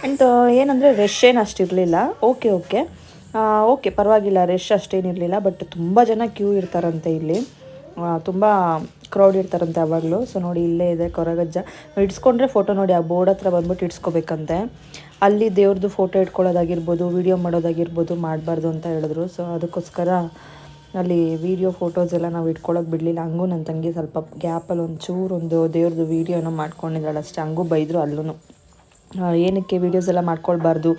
S7: ಆ್ಯಂಡ್ ಏನಂದರೆ ರೆಶ್ ಏನು ಅಷ್ಟಿರಲಿಲ್ಲ ಓಕೆ ಓಕೆ ಓಕೆ ಪರವಾಗಿಲ್ಲ ರೆಶ್ ಅಷ್ಟೇನಿರಲಿಲ್ಲ ಬಟ್ ತುಂಬ ಜನ ಕ್ಯೂ ಇರ್ತಾರಂತೆ ಇಲ್ಲಿ. ತುಂಬ ಕ್ರೌಡ್ ಇರ್ತಾರಂತೆ ಯಾವಾಗಲೂ. ಸೊ ನೋಡಿ ಇಲ್ಲೇ ಇದೆ ಕೊರಗಜ್ಜ. ಇಡ್ಸ್ಕೊಂಡ್ರೆ ಫೋಟೋ ನೋಡಿ ಆ ಬೋರ್ಡ್ ಹತ್ರ ಬಂದ್ಬಿಟ್ಟು ಇಟ್ಸ್ಕೋಬೇಕಂತೆ ಅಲ್ಲಿ ದೇವ್ರದ್ದು ಫೋಟೋ ಇಟ್ಕೊಳ್ಳೋದಾಗಿರ್ಬೋದು ವೀಡಿಯೋ ಮಾಡೋದಾಗಿರ್ಬೋದು ಮಾಡಬಾರ್ದು ಅಂತ ಹೇಳಿದ್ರು. ಸೊ ಅದಕ್ಕೋಸ್ಕರ ಅಲ್ಲಿ ವೀಡಿಯೋ ಫೋಟೋಸ್ ಎಲ್ಲ ನಾವು ಇಟ್ಕೊಳ್ಳೋಕೆ ಬಿಡಲಿಲ್ಲ. ಹಂಗೂ ನನ್ನ ತಂಗಿ ಸ್ವಲ್ಪ ಗ್ಯಾಪಲ್ಲಿ ಒಂಚೂರು ಚೂರು ಒಂದು ದೇವ್ರದ್ದು ವೀಡಿಯೋನ ಮಾಡ್ಕೊಂಡಿದ್ದಾಳೆ ಅಷ್ಟೇ ಹಂಗೂ ಬೈದರು ಅಲ್ಲೂ ಏನಕ್ಕೆ ವೀಡಿಯೋಸ್ ಎಲ್ಲ ಮಾಡ್ಕೊಳ್ಬಾರ್ದು?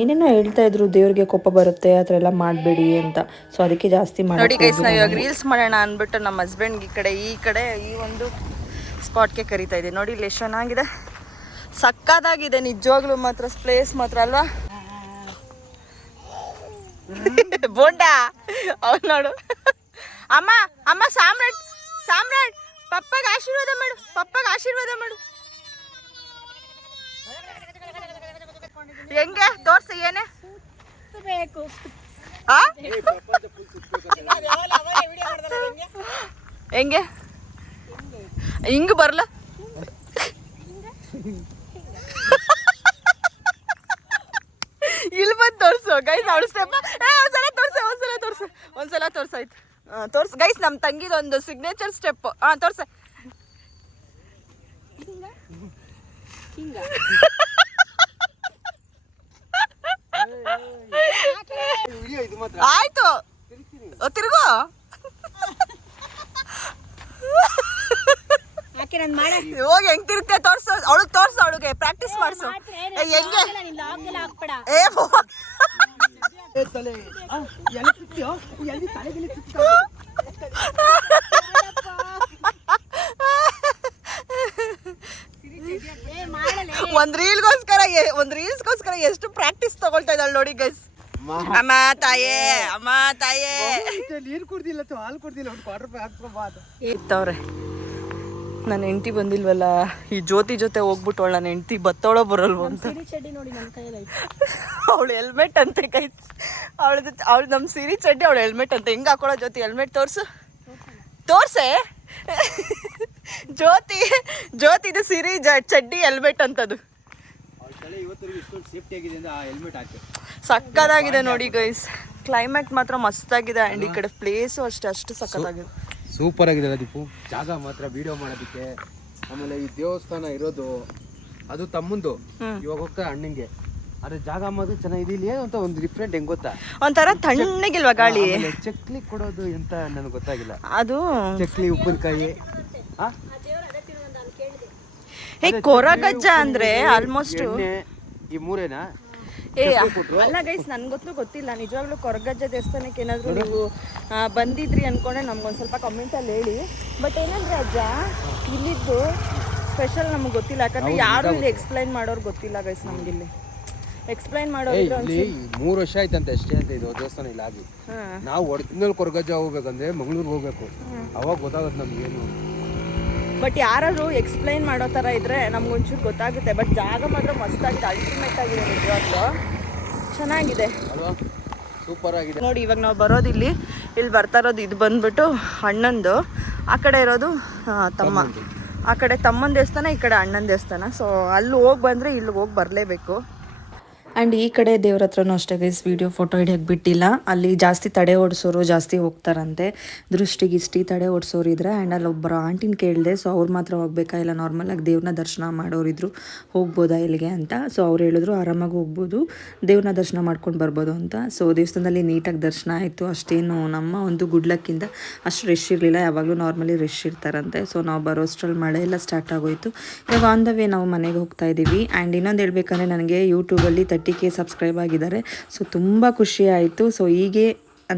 S7: ಏನೇನೋ ಹೇಳ್ತಾ ಇದ್ರು ದೇವ್ರಿಗೆ ಕೋಪ ಬರುತ್ತೆ ಆ ಥರ ಎಲ್ಲ ಮಾಡಬೇಡಿ ಅಂತ. ಸೊ ಅದಕ್ಕೆ ಜಾಸ್ತಿ
S2: ನೋಡಿ
S7: ಮಾಡಿ
S2: ಗೈಸ್ ನಾವು ಇವಾಗ ರೀಲ್ಸ್ ಮಾಡೋಣ ಅಂದ್ಬಿಟ್ಟು ನಮ್ಮ ಹಸ್ಬೆಂಡ್ ಈ ಕಡೆ ಈ ಕಡೆ ಈ ಒಂದು ಸ್ಪಾಟ್ಗೆ ಕರಿತಾ ಇದೆ ನೋಡಿ ಇಲ್ಲಿ ಎಷ್ಟು ಚೆನ್ನಾಗಿದೆ. ಸಕ್ಕದಾಗಿದೆ ನಿಜವಾಗ್ಲೂ ಮಾತ್ರ ಪ್ಲೇಸ್ ಮಾತ್ರ ಅಲ್ವಾ? ಬೋಂಡಾ? ಅವ್ನು ನೋಡು. ಅಮ್ಮ ಅಮ್ಮ ಸಾಮ್ರಾಟ್ ಸಾಮ್ರಾಟ್ ಪಪ್ಪಗೆ ಆಶೀರ್ವಾದ ಮಾಡು ಪಪ್ಪಗೆ ಆಶೀರ್ವಾದ ಮಾಡು. ಹೆಂಗೆ? ತೋರ್ಸಿ ಏನೇ?
S3: ಬೇಕು?
S2: ಹೆಂಗೆ? ಹಿಂಗ್ ಬರ್ಲ. ಇಲ್ಲಿ ಬಂದು ತೋರ್ಸು. ಗೈಸ್ ಅವಳು ಸ್ಟೆಪ್ ಒಂದ್ಸಲ ತೋರ್ಸ ಒಂದ್ಸಲ ತೋರ್ಸು. ಒಂದ್ಸಲ ತೋರ್ಸಾಯ್ತು ತೋರ್ಸ್. ಗೈಸ್ ನಮ್ಮ ತಂಗಿದೊಂದು ಸಿಗ್ನೇಚರ್ ಸ್ಟೆಪ್ ಹಾ ತೋರ್ಸ
S1: ಇದು ಮಾತ್ರ
S2: ಆಯ್ತು ಓ, ತಿರುಗು
S3: ಆಕೆ ನಾನು ಮಾಡ
S2: ಹೋಗಿ ಹೆಂಗ್ ತಿರುಗ್ತೆ ತೋರ್ಸು ಅವಳಿಗೆ ತೋರ್ಸು ಅವಳಿಗೆ ಪ್ರಾಕ್ಟೀಸ್ ಮಾಡಿಸು ಹೆಂಗೆ
S3: ನೀನ್ ಲಾಗ್ಗೆಲ್ಲ ಹಾಕ್ಬೇಡ
S2: ಏ ಹೋಗ್.
S3: ಏ ಮಾಡಲ್ಲ
S2: ಒಂದ್ ರೀಲ್ಗೋಸ್ಕರ ಎ- ಒಂದ್ ರೀಲ್ಸ್ಗೋಸ್ಕರ ಎಷ್ಟು ಪ್ರಾಕ್ಟೀಸ್ ತಗೊಳ್ತಾ ಇದ್ದಾಳೆ ನೋಡಿ ಗೈಸ್ ಅಮ್ಮ ತಾಯೇ ಅಮ್ಮ ತಾಯೇ.
S1: ನೀರು ಕುಡ್ದಿಲ್ಲ ಹಾಲು ಕುಡ್ದಿಲ್ಲ ಒಂದು ಕ್ವಾರ್ಟರ್
S2: ಇತ್ತವ್ರೆ ನನ್ನ ಹೆಂಡತಿ ಬಂದಿಲ್ವಲ್ಲ ಈ ಜ್ಯೋತಿ ಜೊತೆ ಹೋಗ್ಬಿಟ್ಟವಳ ನನ್ನ ಹೆಂಡತಿ ಬತ್ತವಳ ಬರಲ್ವ ಅಂತ.
S3: ಸಿರಿ ಚಡ್ಡಿ ನೋಡಿ ನನ್ನ ಕೈಯಲ್ಲಿ ಐತೆ
S2: ಅವಳು ಹೆಲ್ಮೆಟ್ ಅಂತೆ ಕೈ ಅವಳದ ಅವಳು ನಮ್ಮ ಸಿರಿ ಚಡ್ಡಿ ಅವಳು ಹೆಲ್ಮೆಟ್ ಅಂತ. ಹೆಂಗೆ ಹಾಕೊಳ್ಳೋ ಜ್ಯೋತಿ ಹೆಲ್ಮೆಟ್ ತೋರ್ಸು. ತೋರ್ಸೆ? ಜ್ಯೋತಿ ಜ್ಯೋತಿದು ಸಿರಿ ಜ ಚಡ್ಡಿ ಹೆಲ್ಮೆಟ್ ಅಂತದು. ಸಕ್ಕದಾಗಿದೆ ನೋಡಿ ಗೈಸ್ ಕ್ಲೈಮೇಟ್ ಮಾತ್ರ ಮಸ್ತಾಗಿದೆ ಆ್ಯಂಡ್ ಈ ಕಡೆ ಪ್ಲೇಸು ಅಷ್ಟೇ ಅಷ್ಟು ಸಕ್ಕತ್ತಾಗಿದೆ.
S1: ಸೂಪರ್ ಆಗಿದೆ ದೀಪು. ಜಾಗ ಮಾತ್ರ ವಿಡಿಯೋ ಮಾಡೋದಕ್ಕೆ. ಆಮೇಲೆ ಈ ದೇವಸ್ಥಾನ ಇರೋದು ಅದು ತಮ್ಮಂದು. ಇವಾಗ ಹೋಗ್ತಾ ಅಣ್ಣಂಗೆ. ಅದ್ರ ಜಾಗ ಮಾತ್ರ ಚೆನ್ನಾಗಿದೆ. ಇಲ್ಲಿ ಏನು ಅಂತ ಒಂದು ಡಿಫ್ರೆಂಟ್ ಹೆಂಗ್ ಗೊತ್ತಾ?
S2: ಒಂಥರ ತಣ್ಣಗಿಲ್ವಾ ಗಾಳಿ?
S1: ಚಕ್ಲಿ ಕೊಡೋದು ಎಂತ ನನಗೆ ಗೊತ್ತಾಗಿಲ್ಲ.
S2: ಅದು
S1: ಚಕ್ಲಿ ಉಪ್ಪಿನಕಾಯಿ?
S2: ಹೇ ಕೊರಗಜ್ಜ ಅಂದ್ರೆ ಆಲ್ಮೋಸ್ಟ್
S1: ಈ ಮೂರೇನಾ?
S2: ಏ ಅಲ್ಲ ಗೈಸ್ ನನ್ಗೊತ್ತು ಗೊತ್ತಿಲ್ಲ. ನಿಜವಾಗ್ಲೂ ಕೊರಗಜ್ಜ ದೇವಸ್ಥಾನಕ್ಕೆ ಏನಾದ್ರು ನೀವು ಬಂದಿದ್ರಿ ಅನ್ಕೊಂಡೆ ನಮ್ಗೊಂದು ಸ್ವಲ್ಪ ಕಮೆಂಟಲ್ಲಿ ಹೇಳಿ. ಬಟ್ ಏನಂದ್ರೆ ಅಜ್ಜ ಇಲ್ಲಿದ್ದು ಸ್ಪೆಷಲ್ ನಮ್ಗೆ ಗೊತ್ತಿಲ್ಲ. ಯಾಕಂದ್ರೆ ಯಾರು ಇಲ್ಲಿ ಎಕ್ಸ್ಪ್ಲೈನ್ ಮಾಡೋರು ಗೊತ್ತಿಲ್ಲ ಗೈಸ್ ನಮ್ಗೆ ಇಲ್ಲಿ. ಎಕ್ಸ್ಪ್ಲೈನ್
S1: ಮಾಡೋದು
S2: ಮಾಡೋರು
S1: ಇಲ್ಲಿ ಮೂರು ವರ್ಷ ಆಯ್ತಂತೆ ಅಷ್ಟೇ ಅಂತ ಇದು ದೇವಸ್ಥಾನ ಇಲ್ಲ ಆಗಿ. ನಾವು ಒರಿಜಿನಲ್ ಕೊರಗಜ್ಜ ಹೋಗ್ಬೇಕಂದ್ರೆ ಮಂಗಳೂರಿಗೆ ಹೋಗ್ಬೇಕು. ಅವಾಗ ಗೊತ್ತಾಗುತ್ತೆ ನಮ್ಗೇನು
S2: ಬಟ್ ಯಾರಾದರೂ ಎಕ್ಸ್ಪ್ಲೈನ್ ಮಾಡೋ ಥರ ಇದ್ರೆ ನಮ್ಗೊಂಚೂರು ಗೊತ್ತಾಗುತ್ತೆ. ಬಟ್ ಜಾಗ ಮಾತ್ರ ಮಸ್ತಾಗಿದೆ. ಅಲ್ಟಿಮೇಟ್ ಆಗಿದೆ ನಿಜವಾಗ್ಲೂ. ಚೆನ್ನಾಗಿದೆ.
S1: ಸೂಪರ್ ಆಗಿದೆ.
S2: ನೋಡಿ ಇವಾಗ ನಾವು ಬರೋದು ಇಲ್ಲಿ ಇಲ್ಲಿ ಬರ್ತಾ ಇರೋದು ಇದು ಬಂದ್ಬಿಟ್ಟು ಅಣ್ಣಂದು. ಆ ಕಡೆ ಇರೋದು ತಮ್ಮ. ಆ ಕಡೆ ತಮ್ಮನ ದೇವಸ್ಥಾನ ಈ ಕಡೆ ಅಣ್ಣನ ದೇವಸ್ಥಾನ. ಸೊ ಅಲ್ಲಿ ಹೋಗಿ ಬಂದರೆ ಇಲ್ಲಿಗೆ ಹೋಗಿ ಬರಲೇಬೇಕು.
S7: ಆ್ಯಂಡ್ ಈ ಕಡೆ ದೇವ್ರ ಹತ್ರನೂ ಅಷ್ಟೇ ಗೈಸ್ ವಿಡಿಯೋ ಫೋಟೋ ಹಿಡಿಯೋಕ್ಕೆ ಬಿಟ್ಟಿಲ್ಲ. ಅಲ್ಲಿ ಜಾಸ್ತಿ ತಡೆ ಓಡಿಸೋರು ಜಾಸ್ತಿ ಹೋಗ್ತಾರಂತೆ. ದೃಷ್ಟಿಗಿಷ್ಟಿ ತಡೆ ಓಡಿಸೋರು ಇದ್ರೆ ಆ್ಯಂಡ್ ಅಲ್ಲಿ ಒಬ್ಬರು ಆಂಟಿನ ಕೇಳಿದೆ ಸೊ ಅವ್ರು ಮಾತ್ರ ಹೋಗ್ಬೇಕಾ? ಇಲ್ಲ ನಾರ್ಮಲಾಗಿ ದೇವ್ರನ್ನ ದರ್ಶನ ಮಾಡೋರಿದ್ರು ಹೋಗ್ಬೋದಾ ಇಲ್ಲಿಗೆ? ಅಂತ. ಸೊ ಅವ್ರು ಹೇಳಿದ್ರು, ಆರಾಮಾಗಿ ಹೋಗ್ಬೋದು. ದೇವ್ರನ್ನ ದರ್ಶನ ಮಾಡ್ಕೊಂಡು ಬರ್ಬೋದು ಅಂತ. ಸೊ ದೇವಸ್ಥಾನದಲ್ಲಿ ನೀಟಾಗಿ ದರ್ಶನ ಆಯಿತು. ಅಷ್ಟೇನು ನಮ್ಮ ಒಂದು ಗುಡ್ಲಕ್ಕಿಂತ ಅಷ್ಟು ರಶ್ ಇರಲಿಲ್ಲ. ಯಾವಾಗಲೂ ನಾರ್ಮಲಿ ರಶ್ ಇರ್ತಾರಂತೆ. ಸೊ ನಾವು ಬರೋ ಅಷ್ಟರಲ್ಲಿ ಮಳೆ ಎಲ್ಲ ಸ್ಟಾರ್ಟ್ ಆಗೋಯಿತು. ಇವಾಗ ಆನ್ ದ ವೇ ನಾವು ಮನೆಗೆ ಹೋಗ್ತಾ ಇದ್ದೀವಿ ಆ್ಯಂಡ್ ಇನ್ನೊಂದು ಹೇಳ್ಬೇಕಂದ್ರೆ, ನನಗೆ ಯೂಟ್ಯೂಬಲ್ಲಿ ತರ್ಟಿ ಕೆ ಸಬ್ಸ್ಕ್ರೈಬ್ ಆಗಿದ್ದಾರೆ. ಸೊ ತುಂಬ ಖುಷಿ ಆಯಿತು. ಸೊ ಹೀಗೆ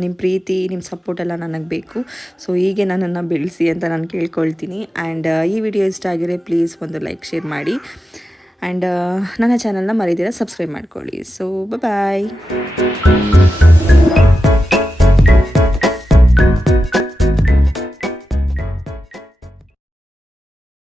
S7: ನಿಮ್ಮ ಪ್ರೀತಿ ನಿಮ್ಮ ಸಪೋರ್ಟ್ ಎಲ್ಲ ನನಗೆ ಬೇಕು. ಸೊ ಹೀಗೆ ನನ್ನನ್ನು ಬೆಳೆಸಿ ಅಂತ ನಾನು ಕೇಳ್ಕೊಳ್ತೀನಿ. ಆ್ಯಂಡ್ ಈ ವಿಡಿಯೋ ಇಷ್ಟ ಆಗಿದ್ರೆ ಪ್ಲೀಸ್ ಒಂದು ಲೈಕ್ ಶೇರ್ ಮಾಡಿ. ಆ್ಯಂಡ್ ನನ್ನ ಚಾನಲ್ನ ಮರಿದಿರ ಸಬ್ಸ್ಕ್ರೈಬ್ ಮಾಡ್ಕೊಳ್ಳಿ. So bye